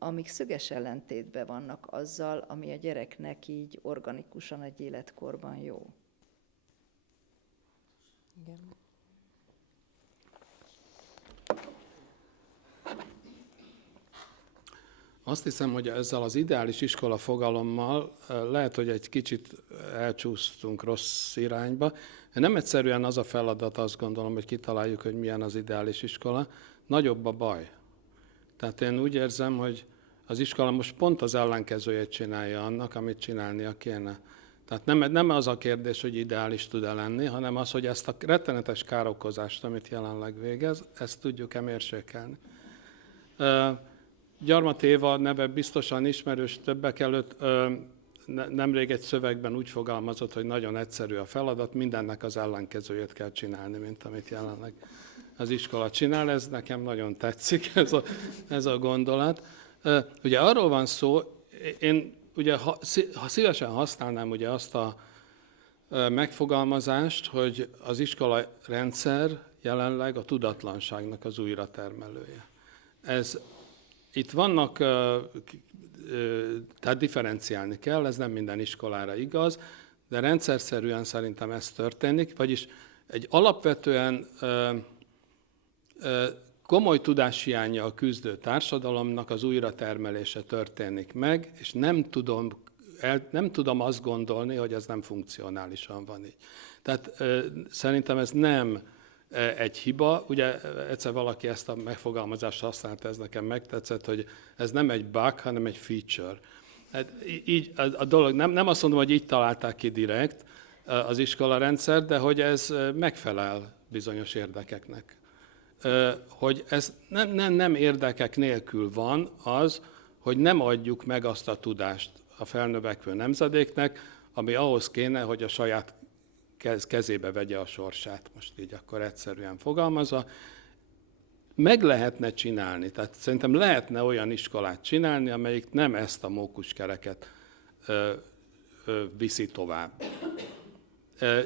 amik szöges ellentétben vannak azzal, ami a gyereknek így organikusan egy életkorban jó. Igen. Azt hiszem, hogy ezzel az ideális iskola fogalommal lehet, hogy egy kicsit elcsúsztunk rossz irányba. Nem egyszerűen az a feladat, azt gondolom, hogy kitaláljuk, hogy milyen az ideális iskola, nagyobb a baj. Tehát én úgy érzem, hogy az iskola most pont az ellenkezőjét csinálja annak, amit csinálnia kéne. Tehát nem az a kérdés, hogy ideális tud-e lenni, hanem az, hogy ezt a rettenetes károkozást, amit jelenleg végez, ezt tudjuk-e mérsékelni. Gyarmati Éva neve biztosan ismerős többek előtt. Nemrég egy szövegben úgy fogalmazott, hogy nagyon egyszerű a feladat, mindennek az ellenkezőjét kell csinálni, mint amit jelenleg az iskola csinál. Ez nekem nagyon tetszik, ez a gondolat. Ugye arról van szó, én ugye ha szívesen használnám ugye azt a megfogalmazást, hogy az iskola rendszer jelenleg a tudatlanságnak az újratermelője. Itt vannak, tehát differenciálni kell, ez nem minden iskolára igaz, de rendszerszerűen szerintem ez történik, vagyis egy alapvetően komoly tudáshiánnyal küzdő társadalomnak az újratermelése történik meg, és nem tudom azt gondolni, hogy ez nem funkcionálisan van így. Tehát szerintem ez nem egy hiba. Ugye egyszer valaki ezt a megfogalmazást használta, ez nekem megtetszett, hogy ez nem egy bug, hanem egy feature. Hát így a dolog, nem azt mondom, hogy így találták ki direkt az iskolarendszer, de hogy ez megfelel bizonyos érdekeknek. Hogy ez nem érdekek nélkül van az, hogy nem adjuk meg azt a tudást a felnövekvő nemzedéknek, ami ahhoz kéne, hogy a saját kezébe vegye a sorsát, most így akkor egyszerűen fogalmazva. Meg lehetne csinálni, tehát szerintem lehetne olyan iskolát csinálni, amelyik nem ezt a mókuskereket viszi tovább.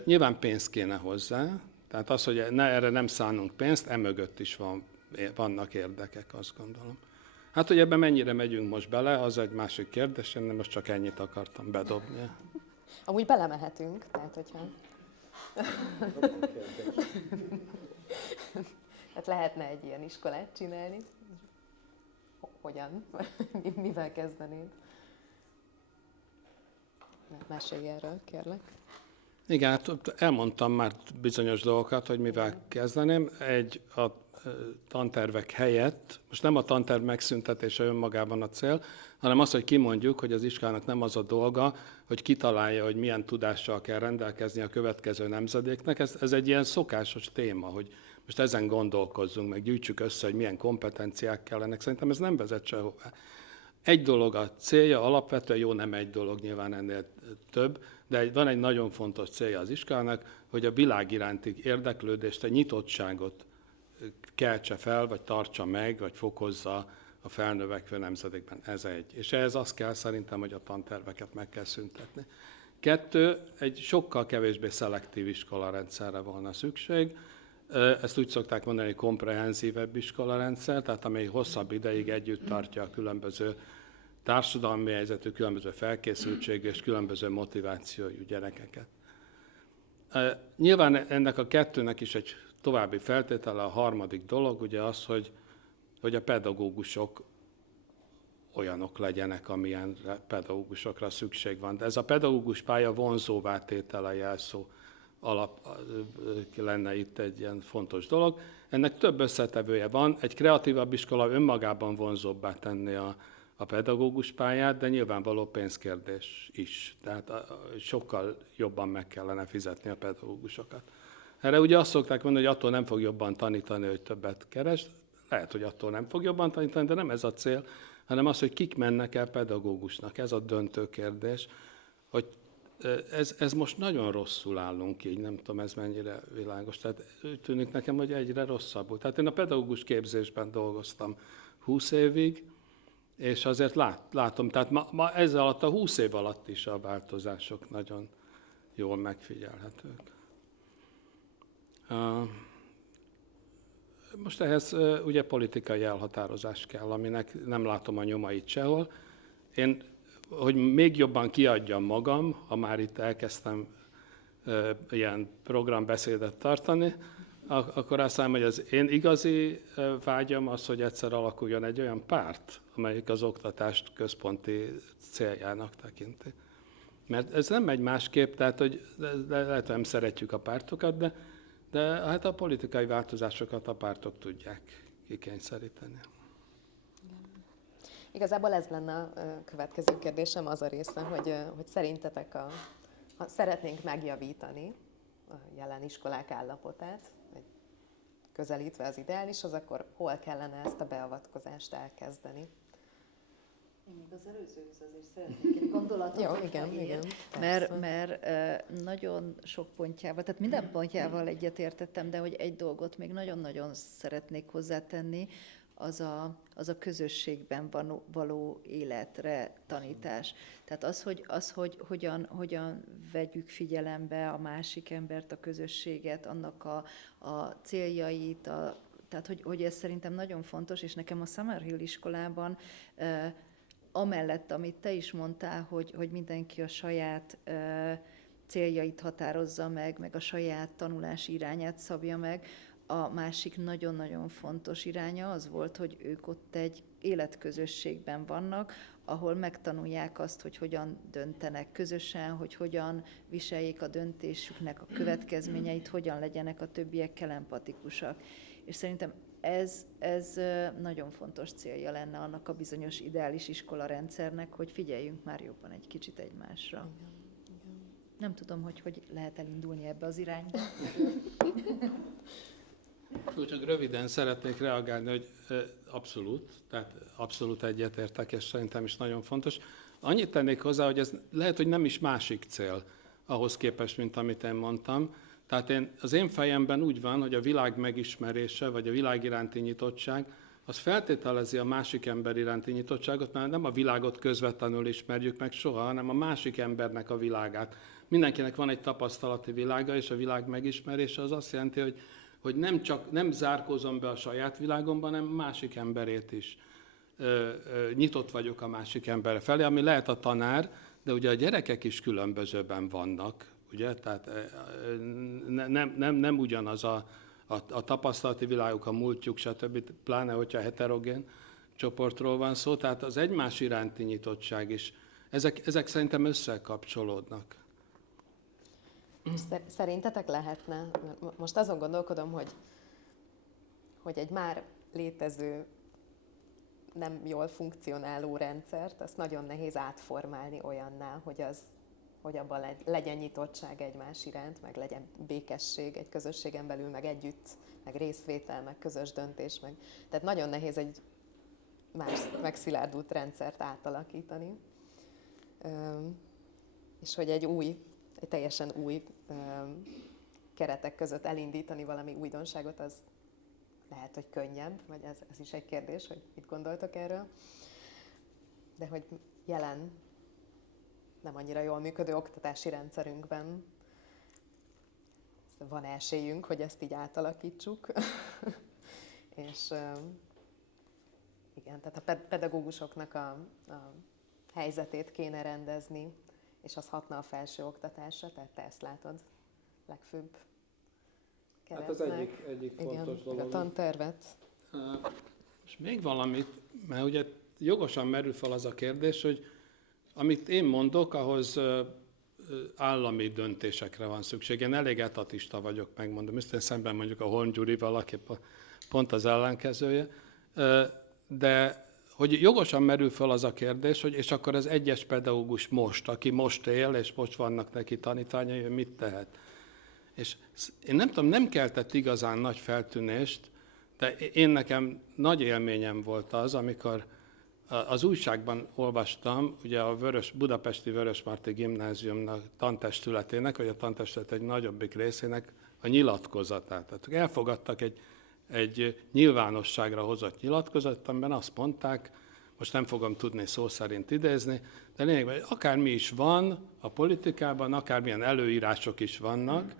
Nyilván pénz kéne hozzá, tehát az, hogy erre nem szánunk pénzt, emögött is vannak érdekek, azt gondolom. Hát, hogy ebben mennyire megyünk most bele, az egy másik kérdés, én most csak ennyit akartam bedobni. Amúgy belemehetünk, tehát hogyha... Tehát lehetne egy ilyen iskolát csinálni. Hogyan? Mivel kezdenéd? Mesélj erről, kérlek. Igen, hát elmondtam már bizonyos dolgokat, hogy mivel kezdeném. A tantervek helyett, most nem a tanterv megszüntetése önmagában a cél, hanem az, hogy kimondjuk, hogy az iskolának nem az a dolga, hogy kitalálja, hogy milyen tudással kell rendelkezni a következő nemzedéknek. Ez egy ilyen szokásos téma, hogy most ezen gondolkozzunk, meg gyűjtsük össze, hogy milyen kompetenciák kellenek. Szerintem ez nem vezet sehová. Egy dolog a célja, alapvetően jó, nem egy dolog, nyilván ennél több, de van egy nagyon fontos célja az iskolának, hogy a világ iránti érdeklődést, a nyitottságot keltse fel, vagy tartsa meg, vagy fokozza a felnövekvő nemzedékben. Ez egy. És ehhez az kell szerintem, hogy a tanterveket meg kell szüntetni. 2, egy sokkal kevésbé szelektív iskolarendszerre volna szükség. Ezt úgy szokták mondani, hogy komprehenzívebb iskolarendszer, tehát amely hosszabb ideig együtt tartja a különböző társadalmi helyzetű, különböző felkészültségű és különböző motivációjú gyerekeket. Nyilván ennek a 2-nek is egy további feltétele, a harmadik dolog, ugye az, hogy a pedagógusok olyanok legyenek, amilyen pedagógusokra szükség van. De ez a pedagógus pálya vonzóvá tétele jelszó alap lenne itt egy ilyen fontos dolog. Ennek több összetevője van. Egy kreatívabb iskola önmagában vonzóbbá tenni a pedagógus pályát, de nyilvánvaló pénzkérdés is. Tehát sokkal jobban meg kellene fizetni a pedagógusokat. Erre ugye azt szokták mondani, hogy attól nem fog jobban tanítani, hogy többet keres. Lehet, hogy attól nem fog jobban tanítani, de nem ez a cél, hanem az, hogy kik mennek el pedagógusnak. Ez a döntő kérdés, hogy ez most nagyon rosszul állunk így, nem tudom, ez mennyire világos. Tehát úgy tűnik nekem, hogy egyre rosszabbul. Tehát én a pedagógus képzésben dolgoztam 20 évig, és azért látom, tehát ma ezzel alatt a 20 év alatt is a változások nagyon jól megfigyelhetők. Most ehhez ugye politikai elhatározás kell, aminek nem látom a nyomait sehol. Én, hogy még jobban kiadjam magam, ha már itt elkezdtem ilyen programbeszédet tartani, akkor azt mondom, hogy az én igazi vágyam az, hogy egyszer alakuljon egy olyan párt, amelyik az oktatást központi céljának tekinti. Mert ez nem megy másképp, tehát hogy lehet, hogy nem szeretjük a pártokat, de hát a politikai változásokat a pártok tudják kikényszeríteni. Igazából ez lenne a következő kérdésem, az a része, hogy szerintetek ha szeretnénk megjavítani a jelen iskolák állapotát, közelítve az ideálishoz, akkor hol kellene ezt a beavatkozást elkezdeni? Én még az előzőhöz azért szeretnék egy gondolatot. Jó, igen. Mert nagyon sok pontjával, tehát minden pontjával egyetértettem, de hogy egy dolgot még nagyon-nagyon szeretnék hozzátenni, az a közösségben való életre tanítás. Tehát hogy hogyan vegyük figyelembe a másik embert, a közösséget, annak a céljait, tehát hogy ez szerintem nagyon fontos, és nekem a Summerhill iskolában amellett, amit te is mondtál, hogy mindenki a saját céljait határozza meg a saját tanulási irányát szabja meg, a másik nagyon-nagyon fontos iránya az volt, hogy ők ott egy életközösségben vannak, ahol megtanulják azt, hogy hogyan döntenek közösen, hogy hogyan viseljék a döntésüknek a következményeit, hogyan legyenek a többiekkel empatikusak. És szerintem ez nagyon fontos célja lenne annak a bizonyos ideális iskolarendszernek, hogy figyeljünk már jobban egy kicsit egymásra. Igen. Nem tudom, hogy lehet elindulni ebbe az irányba. Csak röviden szeretnék reagálni, hogy abszolút egyetértek, és szerintem is nagyon fontos. Annyit tennék hozzá, hogy ez lehet, hogy nem is másik cél ahhoz képest, mint amit én mondtam. Tehát az én fejemben úgy van, hogy a világ megismerése, vagy a világ iránti nyitottság, az feltételezi a másik ember iránti nyitottságot, mert nem a világot közvetlenül ismerjük meg soha, hanem a másik embernek a világát. Mindenkinek van egy tapasztalati világa, és a világ megismerése az azt jelenti, hogy nem zárkózom be a saját világomban, hanem másik emberét is. Nyitott vagyok a másik emberre felé, ami lehet a tanár, de ugye a gyerekek is különbözőben vannak, ugye? Tehát nem ugyanaz a tapasztalati világuk, a múltjuk, stb., pláne, hogyha heterogén csoportról van szó, tehát az egymás iránti nyitottság is. Ezek szerintem összekapcsolódnak. Szerintetek lehetne, most azon gondolkodom, hogy egy már létező, nem jól funkcionáló rendszert, azt nagyon nehéz átformálni olyanná, hogy abban legyen nyitottság egymás iránt, meg legyen békesség egy közösségen belül, meg együtt, meg részvétel, meg közös döntés, tehát nagyon nehéz egy más megszilárdult rendszert átalakítani. És hogy egy teljesen új keretek között elindítani valami újdonságot, az lehet, hogy könnyebb, vagy ez is egy kérdés, hogy mit gondoltok erről. De hogy jelen nem annyira jól működő oktatási rendszerünkben van esélyünk, hogy ezt így átalakítsuk. És igen, tehát a pedagógusoknak a helyzetét kéne rendezni, és az hatna a felső oktatásra, tehát te ezt látod legfőbb keretnek. Hát az egyik fontos dolog. A tantervet. És még valamit, mert ugye jogosan merül fel az a kérdés, hogy amit én mondok, ahhoz állami döntésekre van szükség. Én elég etatista vagyok, megmondom. Ezt szemben mondjuk a Horn Gyurival, aki pont az ellenkezője. De hogy jogosan merül fel az a kérdés, hogy és akkor az egyes pedagógus most, aki most él, és most vannak neki tanítványai, mit tehet. És én nem tudom, nem keltett igazán nagy feltűnést, de nekem nagy élményem volt az, amikor az újságban olvastam, ugye a budapesti Vörösmarty Gimnáziumnak tantestületének, vagy a tantestület egy nagyobbik részének a nyilatkozatát. Tehát elfogadtak egy nyilvánosságra hozott nyilatkozatot, amiben azt mondták, most nem fogom tudni szó szerint idézni, de lényegben, hogy akármi is van a politikában, akármilyen előírások is vannak,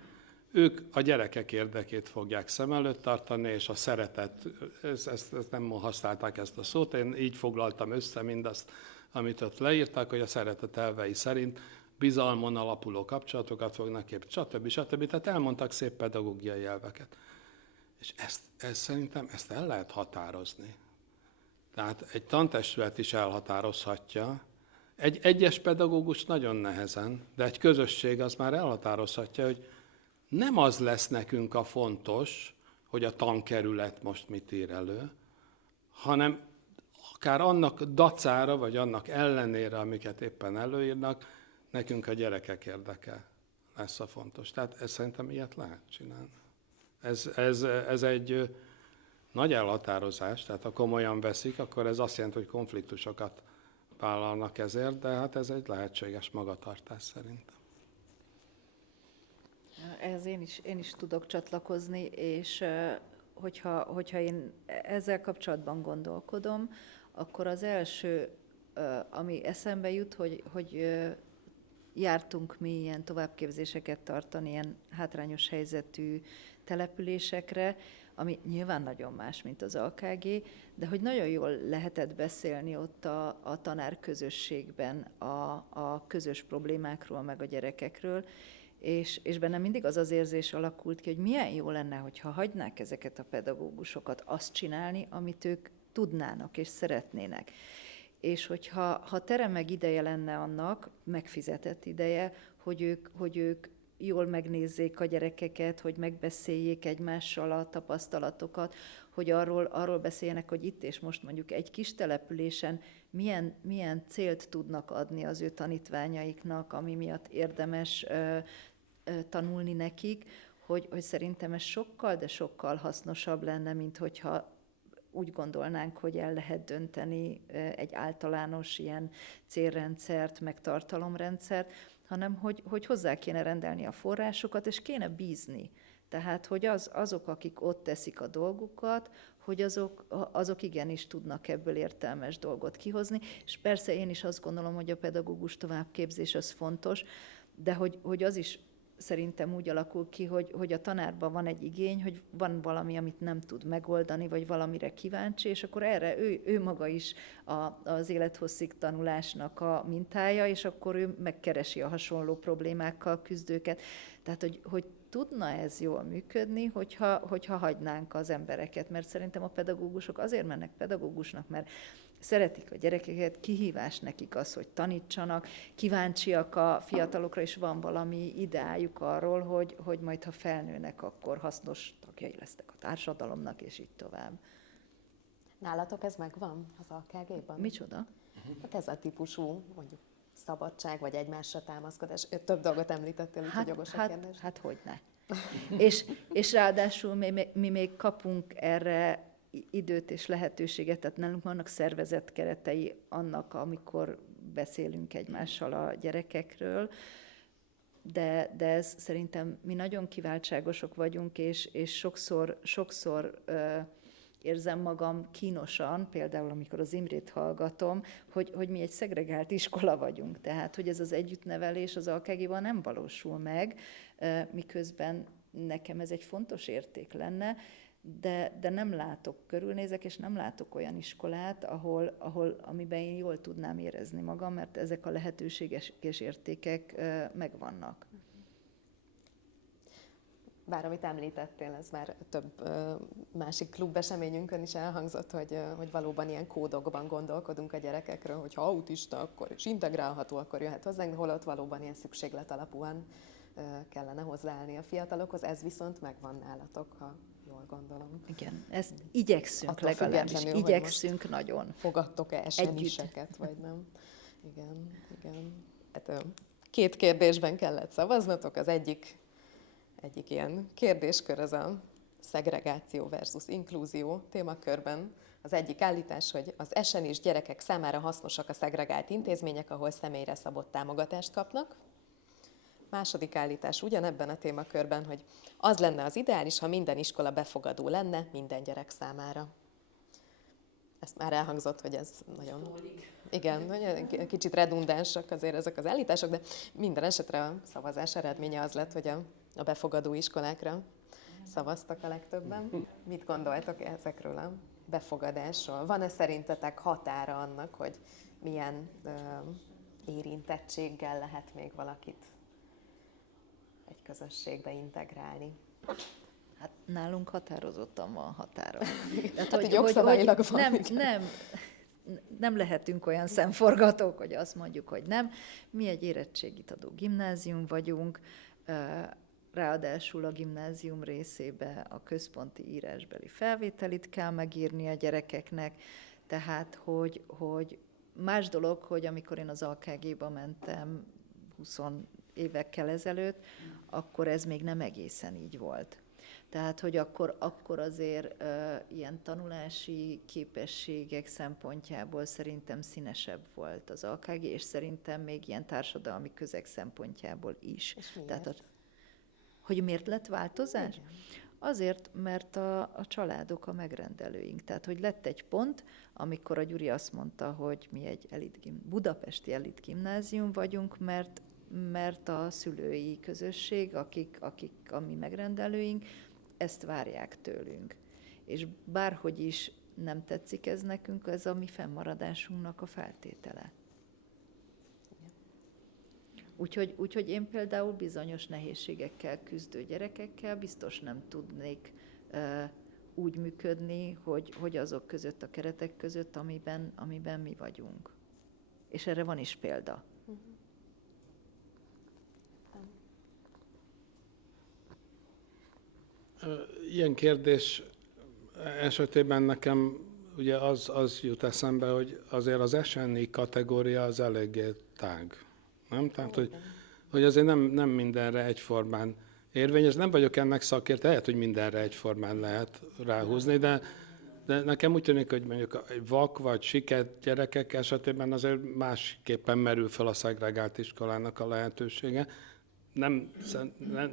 ők a gyerekek érdekét fogják szem előtt tartani, és a szeretet, ezt nem használták ezt a szót, én így foglaltam össze mindazt, amit ott leírtak, hogy a szeretet elvei szerint bizalmon alapuló kapcsolatokat fognak képíteni, stb. Tehát elmondtak szép pedagógiai elveket. És szerintem ezt el lehet határozni. Tehát egy tantestület is elhatározhatja. Egy egyes pedagógus nagyon nehezen, de egy közösség az már elhatározhatja, hogy nem az lesz nekünk a fontos, hogy a tankerület most mit ír elő, hanem akár annak dacára, vagy annak ellenére, amiket éppen előírnak, nekünk a gyerekek érdekel. lesz a fontos. Tehát szerintem ilyet lehet csinálni. Ez egy nagy elhatározás, tehát ha komolyan veszik, akkor ez azt jelenti, hogy konfliktusokat vállalnak ezért, de hát ez egy lehetséges magatartás szerintem. Ehhez én is tudok csatlakozni, és hogyha én ezzel kapcsolatban gondolkodom, akkor az első, ami eszembe jut, hogy jártunk mi ilyen továbbképzéseket tartani, ilyen hátrányos helyzetű településekre, ami nyilván nagyon más, mint az AKG, de hogy nagyon jól lehetett beszélni ott a tanárközösségben a közös problémákról, meg a gyerekekről, és bennem mindig az érzés alakult ki, hogy milyen jó lenne, hogyha hagynák ezeket a pedagógusokat azt csinálni, amit ők tudnának és szeretnének. És hogyha tere meg ideje lenne annak, megfizetett ideje, hogy ők jól megnézzék a gyerekeket, hogy megbeszéljék egymással a tapasztalatokat, hogy arról beszéljenek, hogy itt és most mondjuk egy kis településen milyen célt tudnak adni az ő tanítványaiknak, ami miatt érdemes tanulni nekik, hogy szerintem ez sokkal, de sokkal hasznosabb lenne, mint hogyha úgy gondolnánk, hogy el lehet dönteni egy általános ilyen célrendszert, meg tartalomrendszert, hanem hogy hozzá kéne rendelni a forrásokat, és kéne bízni. Tehát, hogy azok, akik ott teszik a dolgukat, hogy azok igenis tudnak ebből értelmes dolgot kihozni. És persze én is azt gondolom, hogy a pedagógus továbbképzés az fontos, de hogy az is szerintem úgy alakul ki, hogy a tanárban van egy igény, hogy van valami, amit nem tud megoldani, vagy valamire kíváncsi, és akkor erre ő maga is az élethosszig tanulásnak a mintája, és akkor ő megkeresi a hasonló problémákkal küzdőket. Tehát, hogy tudna ez jól működni, hogyha hagynánk az embereket, mert szerintem a pedagógusok azért mennek pedagógusnak, mert szeretik a gyerekeket, kihívás nekik az, hogy tanítsanak, kíváncsiak a fiatalokra, és van valami ideájuk arról, hogy majd ha felnőnek, akkor hasznos tagjai lesznek a társadalomnak, és így tovább. Nálatok ez megvan az AKG-ban? Micsoda? Hát ez a típusú, mondjuk szabadság, vagy egymásra támaszkodás. Több dolgot említettél, úgyhogy jogos a kérdés. Hát hogyne. és ráadásul mi még kapunk erre időt és lehetőséget, tehát nálunk vannak szervezett keretei annak, amikor beszélünk egymással a gyerekekről, de ez szerintem mi nagyon kiváltságosok vagyunk, és sokszor érzem magam kínosan, például amikor az Imrét hallgatom, hogy mi egy szegregált iskola vagyunk, tehát hogy ez az együttnevelés az AKG-ban nem valósul meg, miközben nekem ez egy fontos érték lenne, de nem látok, körülnézek, és nem látok olyan iskolát, amiben én jól tudnám érezni magam, mert ezek a lehetőséges és értékek megvannak. Bár amit említettél, ez már több másik klubeseményünkön is elhangzott, hogy valóban ilyen kódokban gondolkodunk a gyerekekről, hogy ha autista, akkor is integrálható, akkor jöhet hozzánk, de holott valóban ilyen szükséglet alapúan kellene hozzáállni a fiatalokhoz. Ez viszont megvan nálatok, ha jól gondolom. Igen, ezt igyekszünk attól legalábbis, igyekszünk nagyon. Fogadtok-e SMS-eket, vagy nem? Igen. Hát, 2 kérdésben kellett szavaznatok, az egyik ilyen kérdéskör az a szegregáció versus inklúzió témakörben. Az egyik állítás, hogy az SN-is gyerekek számára hasznosak a szegregált intézmények, ahol személyre szabott támogatást kapnak. Második állítás ugyanebben a témakörben, hogy az lenne az ideális, ha minden iskola befogadó lenne minden gyerek számára. Ezt már elhangzott, hogy ez nagyon... Igen, kicsit redundánsak azért ezek az állítások, de minden esetre a szavazás eredménye az lett, hogy a befogadó iskolákra szavaztak a legtöbben. Mit gondoltok ezekről a befogadásról? Van-e szerintetek határa annak, hogy milyen érintettséggel lehet még valakit egy közösségbe integrálni? Hát nálunk határozottan van határa. Tehát, hogy jogszabályilag van. Nem lehetünk olyan szemforgatók, hogy azt mondjuk, hogy nem. Mi egy érettségit adó gimnázium vagyunk, ráadásul a gimnázium részébe a központi írásbeli felvételit kell megírni a gyerekeknek, tehát hogy más dolog, hogy amikor én az AKG-ba mentem 20 évekkel ezelőtt, akkor ez még nem egészen így volt. Tehát, hogy akkor azért ilyen tanulási képességek szempontjából szerintem színesebb volt az AKG, és szerintem még ilyen társadalmi közeg szempontjából is. És miért? Tehát, hogy miért lett változás? Igen. Azért, mert a családok a megrendelőink. Tehát, hogy lett egy pont, amikor a Gyuri azt mondta, hogy mi egy budapesti elit gimnázium vagyunk, mert a szülői közösség, akik a mi megrendelőink, ezt várják tőlünk. És bárhogy is nem tetszik ez nekünk, ez a mi fennmaradásunknak a feltétele. Úgyhogy én például bizonyos nehézségekkel küzdő gyerekekkel biztos nem tudnék úgy működni, hogy azok között, a keretek között, amiben mi vagyunk. És erre van is példa. Ilyen kérdés esetében nekem ugye az jut eszembe, hogy azért az SNI kategória az eléggé tág. Nem? Tehát, hogy azért nem mindenre egyformán érvényes. Nem vagyok ennek szakértő, lehet, hogy mindenre egyformán lehet ráhúzni, de nekem úgy tűnik, hogy mondjuk egy vak vagy siket gyerekek esetében azért másképpen merül fel a szegregált iskolának a lehetősége.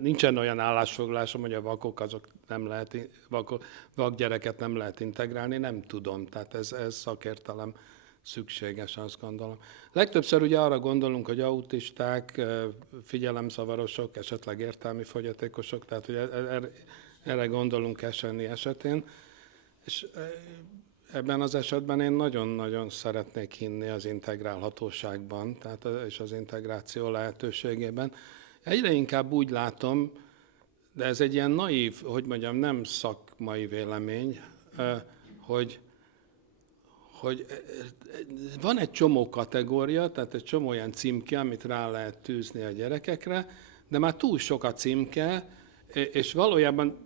Nincsen olyan állásfoglalásom, hogy a vakok azok nem lehet, vak gyereket nem lehet integrálni, nem tudom, tehát ez szakértelem szükséges, azt gondolom. Legtöbbször ugye arra gondolunk, hogy autisták, figyelemzavarosok, esetleg értelmi fogyatékosok, tehát hogy erre gondolunk SNI esetén, és ebben az esetben én nagyon-nagyon szeretnék hinni az integrálhatóságban, tehát és az integráció lehetőségében. Egyre inkább úgy látom, de ez egy ilyen naív, hogy mondjam, nem szakmai vélemény, hogy van egy csomó kategória, tehát egy csomó olyan címke, amit rá lehet tűzni a gyerekekre, de már túl sok a címke, és valójában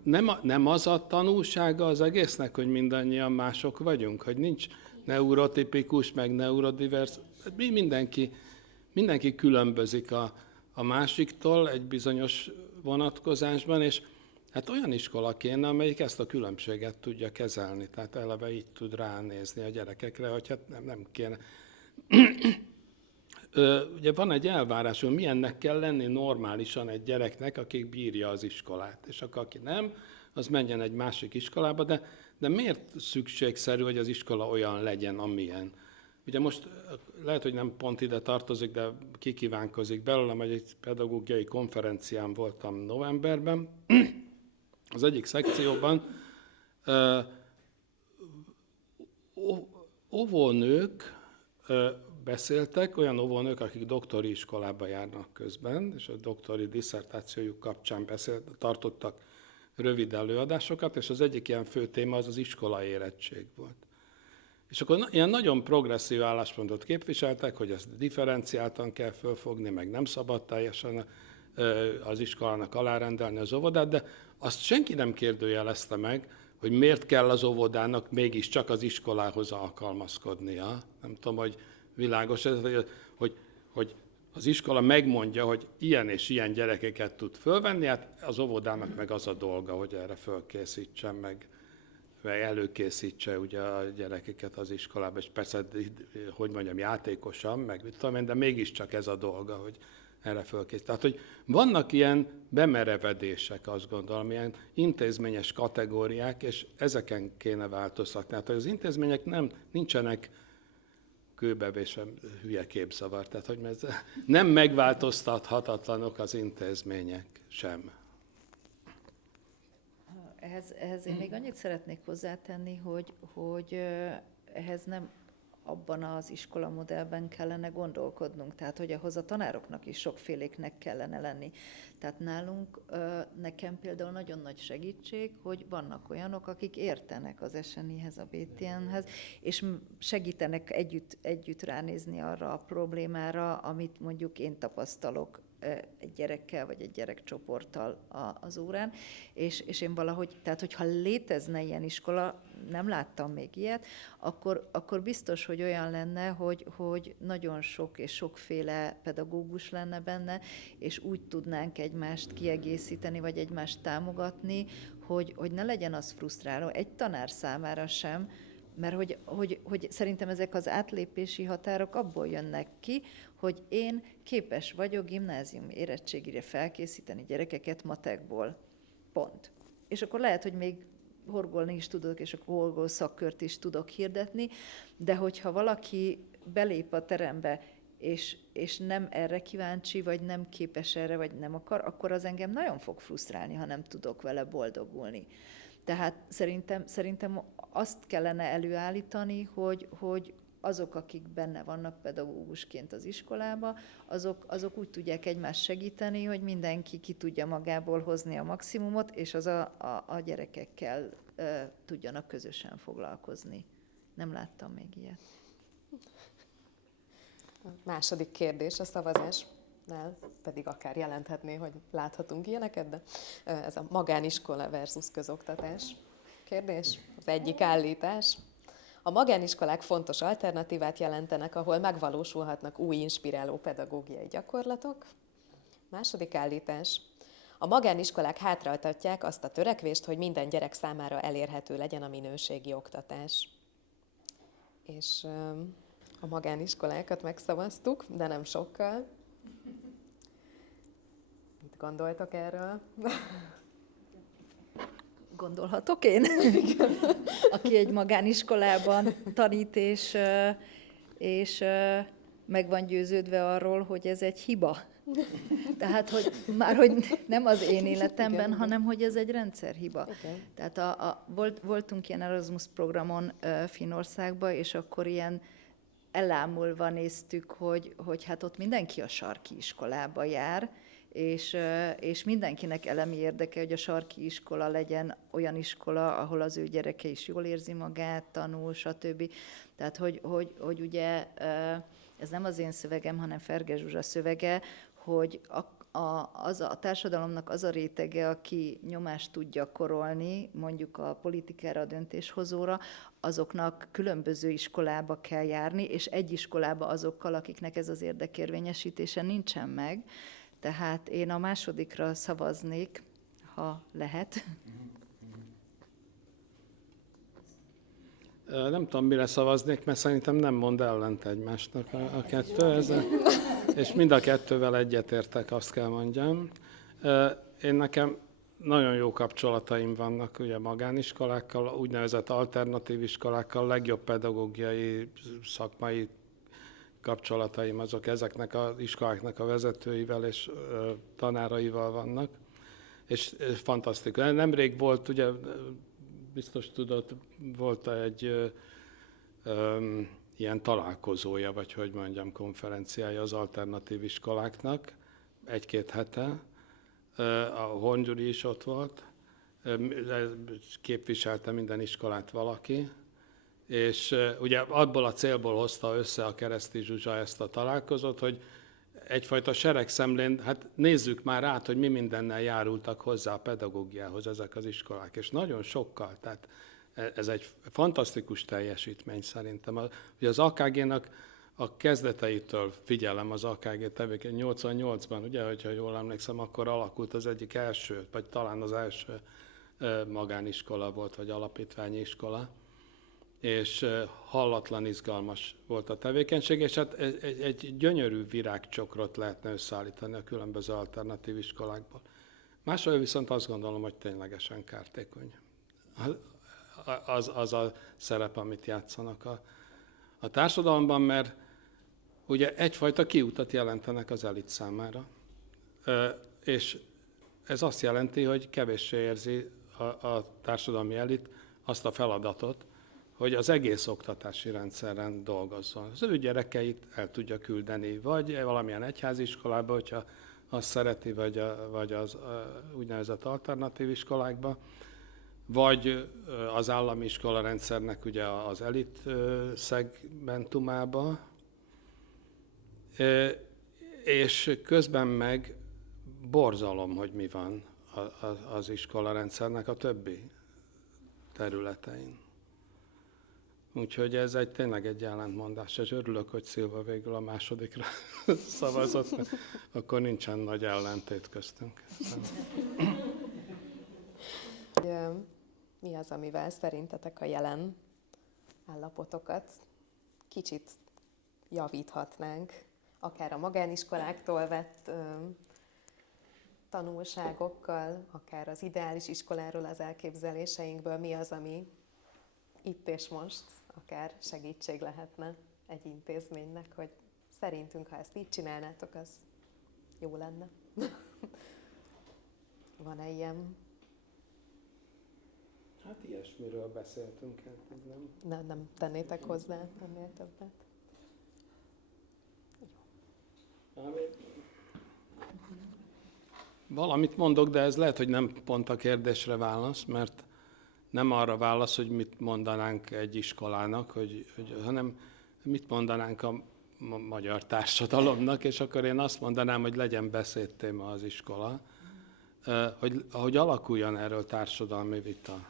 nem az a tanulsága az egésznek, hogy mindannyian mások vagyunk, hogy nincs neurotipikus, meg neurodivers, mindenki különbözik a másiktól egy bizonyos vonatkozásban, és hát olyan iskola kéne, amelyik ezt a különbséget tudja kezelni, tehát eleve így tud ránézni a gyerekekre, hogy hát nem kéne. Ugye van egy elvárás, hogy milyennek kell lenni normálisan egy gyereknek, aki bírja az iskolát, és akkor aki nem, az menjen egy másik iskolába, de miért szükségszerű, hogy az iskola olyan legyen, amilyen? Ugye most lehet, hogy nem pont ide tartozik, de kikívánkozik belőlem, hogy egy pedagógiai konferencián voltam novemberben. Az egyik szekcióban óvónők beszéltek, olyan óvónők, akik doktori iskolába járnak közben, és a doktori disszertációjuk kapcsán tartottak rövid előadásokat, és az egyik ilyen fő téma az iskola érettség volt. És akkor ilyen nagyon progresszív álláspontot képviseltek, hogy ezt differenciáltan kell fölfogni, meg nem szabad teljesen az iskolának alárendelni az óvodát, de azt senki nem kérdőjelezte meg, hogy miért kell az óvodának mégiscsak az iskolához alkalmazkodnia. Nem tudom, hogy világos ez, hogy az iskola megmondja, hogy ilyen és ilyen gyerekeket tud fölvenni, hát az óvodának meg az a dolga, hogy erre fölkészítsen, meg előkészítse ugye a gyerekeket az iskolába, és persze, hogy mondjam, játékosan, meg mit tudom én, de mégiscsak ez a dolga, hogy erre fölkészít. Tehát, hogy vannak ilyen bemerevedések, azt gondolom, ilyen intézményes kategóriák, és ezeken kéne változtatni. Tehát, hogy az intézmények nincsenek kőbevésve hülye képzavar, tehát, hogy nem megváltoztathatatlanok az intézmények sem. Ehhez én még annyit szeretnék hozzátenni, hogy ehhez nem abban az iskolamodellben kellene gondolkodnunk, tehát hogy ahhoz a tanároknak is sokféléknek kellene lenni. Tehát nálunk, nekem például nagyon nagy segítség, hogy vannak olyanok, akik értenek az SNI-hez, a BTN-hez, és segítenek együtt ránézni arra a problémára, amit mondjuk én tapasztalok egy gyerekkel, vagy egy gyerekcsoporttal az órán, és én valahogy, tehát hogyha létezne ilyen iskola, nem láttam még ilyet, akkor biztos, hogy olyan lenne, hogy nagyon sok és sokféle pedagógus lenne benne, és úgy tudnánk egymást kiegészíteni, vagy egymást támogatni, hogy ne legyen az frusztráló egy tanár számára sem, mert hogy szerintem ezek az átlépési határok abból jönnek ki, hogy én képes vagyok gimnázium érettségire felkészíteni gyerekeket matekból. Pont. És akkor lehet, hogy még horgolni is tudok, és akkor horgol szakkört is tudok hirdetni, de hogyha valaki belép a terembe, és nem erre kíváncsi, vagy nem képes erre, vagy nem akar, akkor az engem nagyon fog frusztrálni, ha nem tudok vele boldogulni. Tehát szerintem azt kellene előállítani, hogy azok, akik benne vannak pedagógusként az iskolába, azok úgy tudják egymást segíteni, hogy mindenki ki tudja magából hozni a maximumot, és az a gyerekekkel tudjanak közösen foglalkozni. Nem láttam még ilyet. A második kérdés a szavazásnál pedig akár jelenthetné, hogy láthatunk ilyeneket, de ez a magániskola versus közoktatás kérdés, az egyik állítás. A magániskolák fontos alternatívát jelentenek, ahol megvalósulhatnak új inspiráló pedagógiai gyakorlatok. Második állítás. A magániskolák hátráltatják azt a törekvést, hogy minden gyerek számára elérhető legyen a minőségi oktatás. És a magániskolákat megszavaztuk, de nem sokkal. Mit gondoltok erről? Gondolhatok én? Aki egy magániskolában tanít, és meg van győződve arról, hogy ez egy hiba. Tehát, hogy nem az én életemben, igen, hanem hogy ez egy rendszerhiba. Okay. Tehát voltunk ilyen Erasmus programon Finnországban, és akkor ilyen elámulva néztük, hogy hát ott mindenki a sarki iskolába jár, és mindenkinek elemi érdeke, hogy a sarki iskola legyen olyan iskola, ahol az ő gyereke is jól érzi magát, tanul, stb. Tehát, hogy ugye ez nem az én szövegem, hanem Ferge Zsuzsa szövege, hogy a társadalomnak az a rétege, aki nyomást tud gyakorolni, mondjuk a politikára, a döntéshozóra, azoknak különböző iskolába kell járni, és egy iskolába azokkal, akiknek ez az érdekérvényesítése nincsen meg. Tehát én a másodikra szavaznék, ha lehet. Nem tudom, mire szavaznék, mert szerintem nem mond ellent egymásnak a kettő. És mind a kettővel egyetértek, azt kell mondjam. Nekem nagyon jó kapcsolataim vannak ugye magániskolákkal, úgynevezett alternatív iskolákkal, legjobb pedagógiai, szakmai kapcsolataim azok ezeknek az iskoláknak a vezetőivel és tanáraival vannak. És fantasztikus. Nemrég volt, ugye biztos tudod, volt egy ilyen találkozója, vagy hogy mondjam, konferenciája az alternatív iskoláknak, egy-két hete. A Horn Gyuri is ott volt, képviselte minden iskolát valaki, és ugye abból a célból hozta össze a Kereszti Zsuzsa ezt a találkozót, hogy egyfajta seregszemlén, hát nézzük már át, hogy mi mindennel járultak hozzá a pedagógiához ezek az iskolák, és nagyon sokkal, tehát ez egy fantasztikus teljesítmény szerintem. Ugye az AKG-nak a kezdeteitől figyelem az AKG tevékeny, 88-ban, ugye, hogyha jól emlékszem, akkor alakult az egyik első, vagy talán az első magániskola volt, vagy alapítványi iskola, és hallatlan izgalmas volt a tevékenység, és hát egy gyönyörű virágcsokrot lehetne összeállítani a különböző alternatív iskolákból. Másról viszont azt gondolom, hogy ténylegesen kártékony. Az a szerep, amit játszanak a társadalomban, mert ugye egyfajta kiutat jelentenek az elit számára. És ez azt jelenti, hogy kevéssé érzi a társadalmi elit azt a feladatot, hogy az egész oktatási rendszeren dolgozzon. Az ő gyerekeit el tudja küldeni, vagy valamilyen egyháziskolába, hogyha azt szereti, vagy az úgynevezett alternatív iskolákba, vagy az állami iskola rendszernek ugye az elit szegmentumába, és közben meg borzalom, hogy mi van az iskola rendszernek a többi területein. Úgyhogy ez tényleg egy ellentmondás, és örülök, hogy Szilva végül a másodikra szavazott, mert akkor nincsen nagy ellentét köztünk. Mi az, amivel szerintetek a jelen állapotokat kicsit javíthatnánk, akár a magániskoláktól vett tanulságokkal, akár az ideális iskoláról, az elképzeléseinkből, mi az, ami itt és most akár segítség lehetne egy intézménynek, hogy szerintünk, ha ezt így csinálnátok, az jó lenne. Van-e ilyen? Hát ilyesmiről beszéltünk, nem? Nem tennétek hozzá ennél többet? Valamit mondok, de ez lehet, hogy nem pont a kérdésre válasz, mert nem arra válasz, hogy mit mondanánk egy iskolának, hanem mit mondanánk a magyar társadalomnak, és akkor én azt mondanám, hogy legyen beszédtéma az iskola, hogy alakuljon erről társadalmi vita.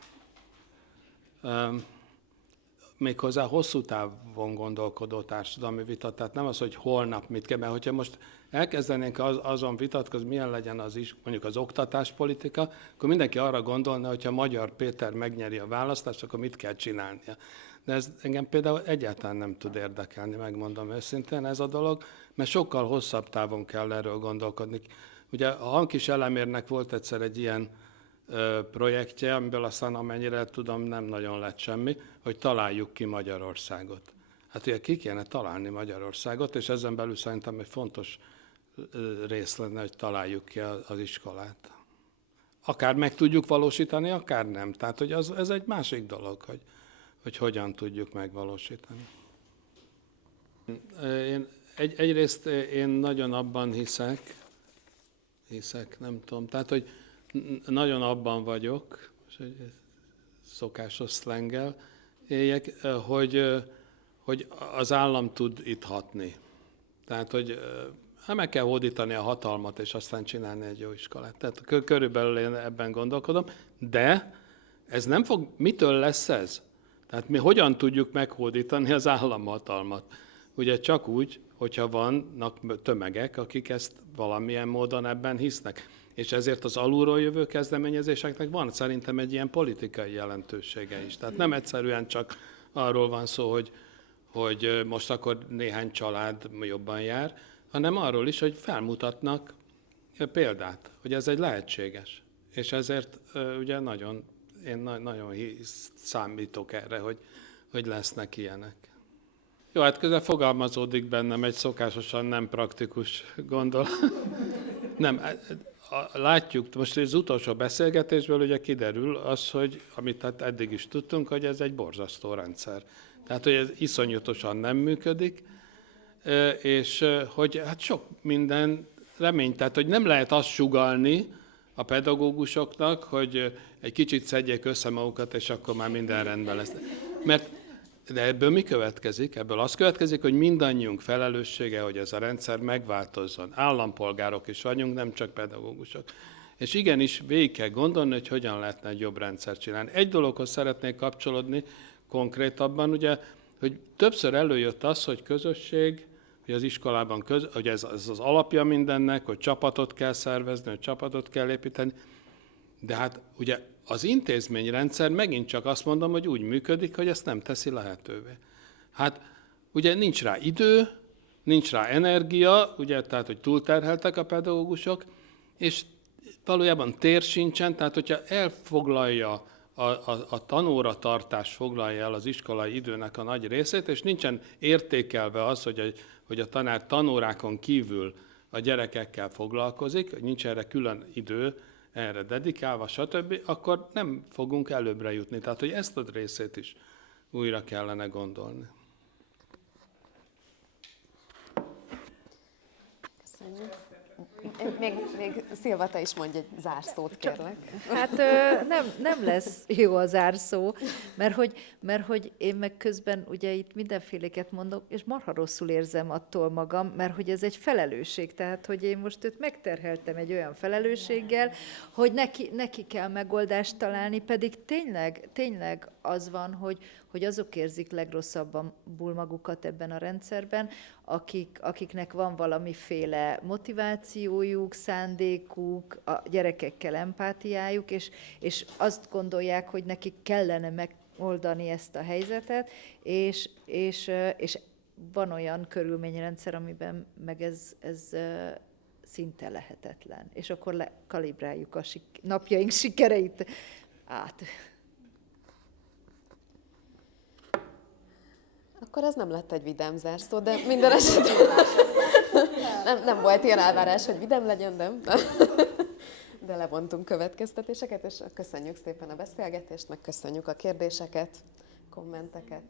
Méghozzá hosszú távon gondolkodó társadalmi vita, tehát nem az, hogy holnap mit kell, mert hogyha most elkezdenénk azon vitatkozni, milyen legyen mondjuk az oktatáspolitika, akkor mindenki arra gondolna, hogyha Magyar Péter megnyeri a választást, akkor mit kell csinálnia. De ez engem például egyáltalán nem tud érdekelni, megmondom őszintén ez a dolog, mert sokkal hosszabb távon kell erről gondolkodni. Ugye a Hankis Elemérnek volt egyszer egy ilyen projektje, amiből aztán amennyire tudom nem nagyon lett semmi, hogy találjuk ki Magyarországot. Hát ugye ki kéne találni Magyarországot, és ezen belül szerintem egy fontos rész lenne, hogy találjuk ki az iskolát. Akár meg tudjuk valósítani, akár nem. Tehát hogy ez egy másik dolog, hogy hogyan tudjuk megvalósítani. Egyrészt én nagyon abban hiszek, nem tudom, tehát hogy nagyon abban vagyok, és szokásos szlenggel éljek, hogy az állam tud itt hatni. Tehát, hogy meg kell hódítani a hatalmat, és aztán csinálni egy jó iskolát. Tehát körülbelül én ebben gondolkodom, de ez nem fog, mitől lesz ez? Tehát mi hogyan tudjuk meghódítani az államhatalmat? Ugye csak úgy, hogyha vannak tömegek, akik ezt valamilyen módon ebben hisznek. És ezért az alulról jövő kezdeményezéseknek van szerintem egy ilyen politikai jelentősége is. Tehát nem egyszerűen csak arról van szó, hogy most akkor néhány család jobban jár, hanem arról is, hogy felmutatnak példát, hogy ez egy lehetséges. És ezért ugye én nagyon számítok erre, hogy lesznek ilyenek. Jó, hát közben fogalmazódik bennem egy szokásosan nem praktikus gondolat. Nem, látjuk, most az utolsó beszélgetésből ugye kiderül az, hogy amit hát eddig is tudtunk, hogy ez egy borzasztó rendszer. Tehát, hogy ez iszonyatosan nem működik, és hogy hát sok minden remény, tehát, hogy nem lehet azt sugallni a pedagógusoknak, hogy egy kicsit szedjék össze magukat, és akkor már minden rendben lesz. De ebből mi következik? Ebből az következik, hogy mindannyiunk felelőssége, hogy ez a rendszer megváltozzon. Állampolgárok is vagyunk, nem csak pedagógusok. És igenis végig kell gondolni, hogy hogyan lehetne egy jobb rendszert csinálni. Egy dologhoz szeretnék kapcsolódni konkrétabban, ugye, hogy többször előjött az, hogy közösség, hogy az iskolában hogy ez az alapja mindennek, hogy csapatot kell szervezni, hogy csapatot kell építeni. De hát ugye az intézményrendszer megint csak azt mondom, hogy úgy működik, hogy ezt nem teszi lehetővé. Hát ugye nincs rá idő, nincs rá energia, ugye, tehát hogy túlterheltek a pedagógusok, és valójában tér sincsen, tehát hogyha elfoglalja a tanóratartás foglalja el az iskolai időnek a nagy részét, és nincsen értékelve az, hogy a tanár tanórákon kívül a gyerekekkel foglalkozik, hogy nincs erre külön idő, erre dedikálva, stb., akkor nem fogunk előbbre jutni. Tehát, hogy ezt a részét is újra kellene gondolni. Köszönjük. Még Szilva, te is mondj egy zárszót, kérlek. Hát nem lesz jó a zárszó, mert hogy én meg közben ugye itt mindenféléket mondok, és marha rosszul érzem attól magam, mert hogy ez egy felelősség, tehát hogy én most őt megterheltem egy olyan felelősséggel, hogy neki kell megoldást találni, pedig tényleg az van, hogy azok érzik legrosszabbul magukat ebben a rendszerben, akiknek van valamiféle motivációjuk, szándékuk, a gyerekekkel empátiájuk, és azt gondolják, hogy nekik kellene megoldani ezt a helyzetet, és van olyan körülményrendszer, amiben meg ez szinte lehetetlen. És akkor kalibráljuk a napjaink sikereit át. Akkor ez nem lett egy vidám zárszó, de minden esetben nem volt ilyen elvárás, hogy vidám legyen, de levontunk következtetéseket, és köszönjük szépen a beszélgetést, meg köszönjük a kérdéseket, kommenteket.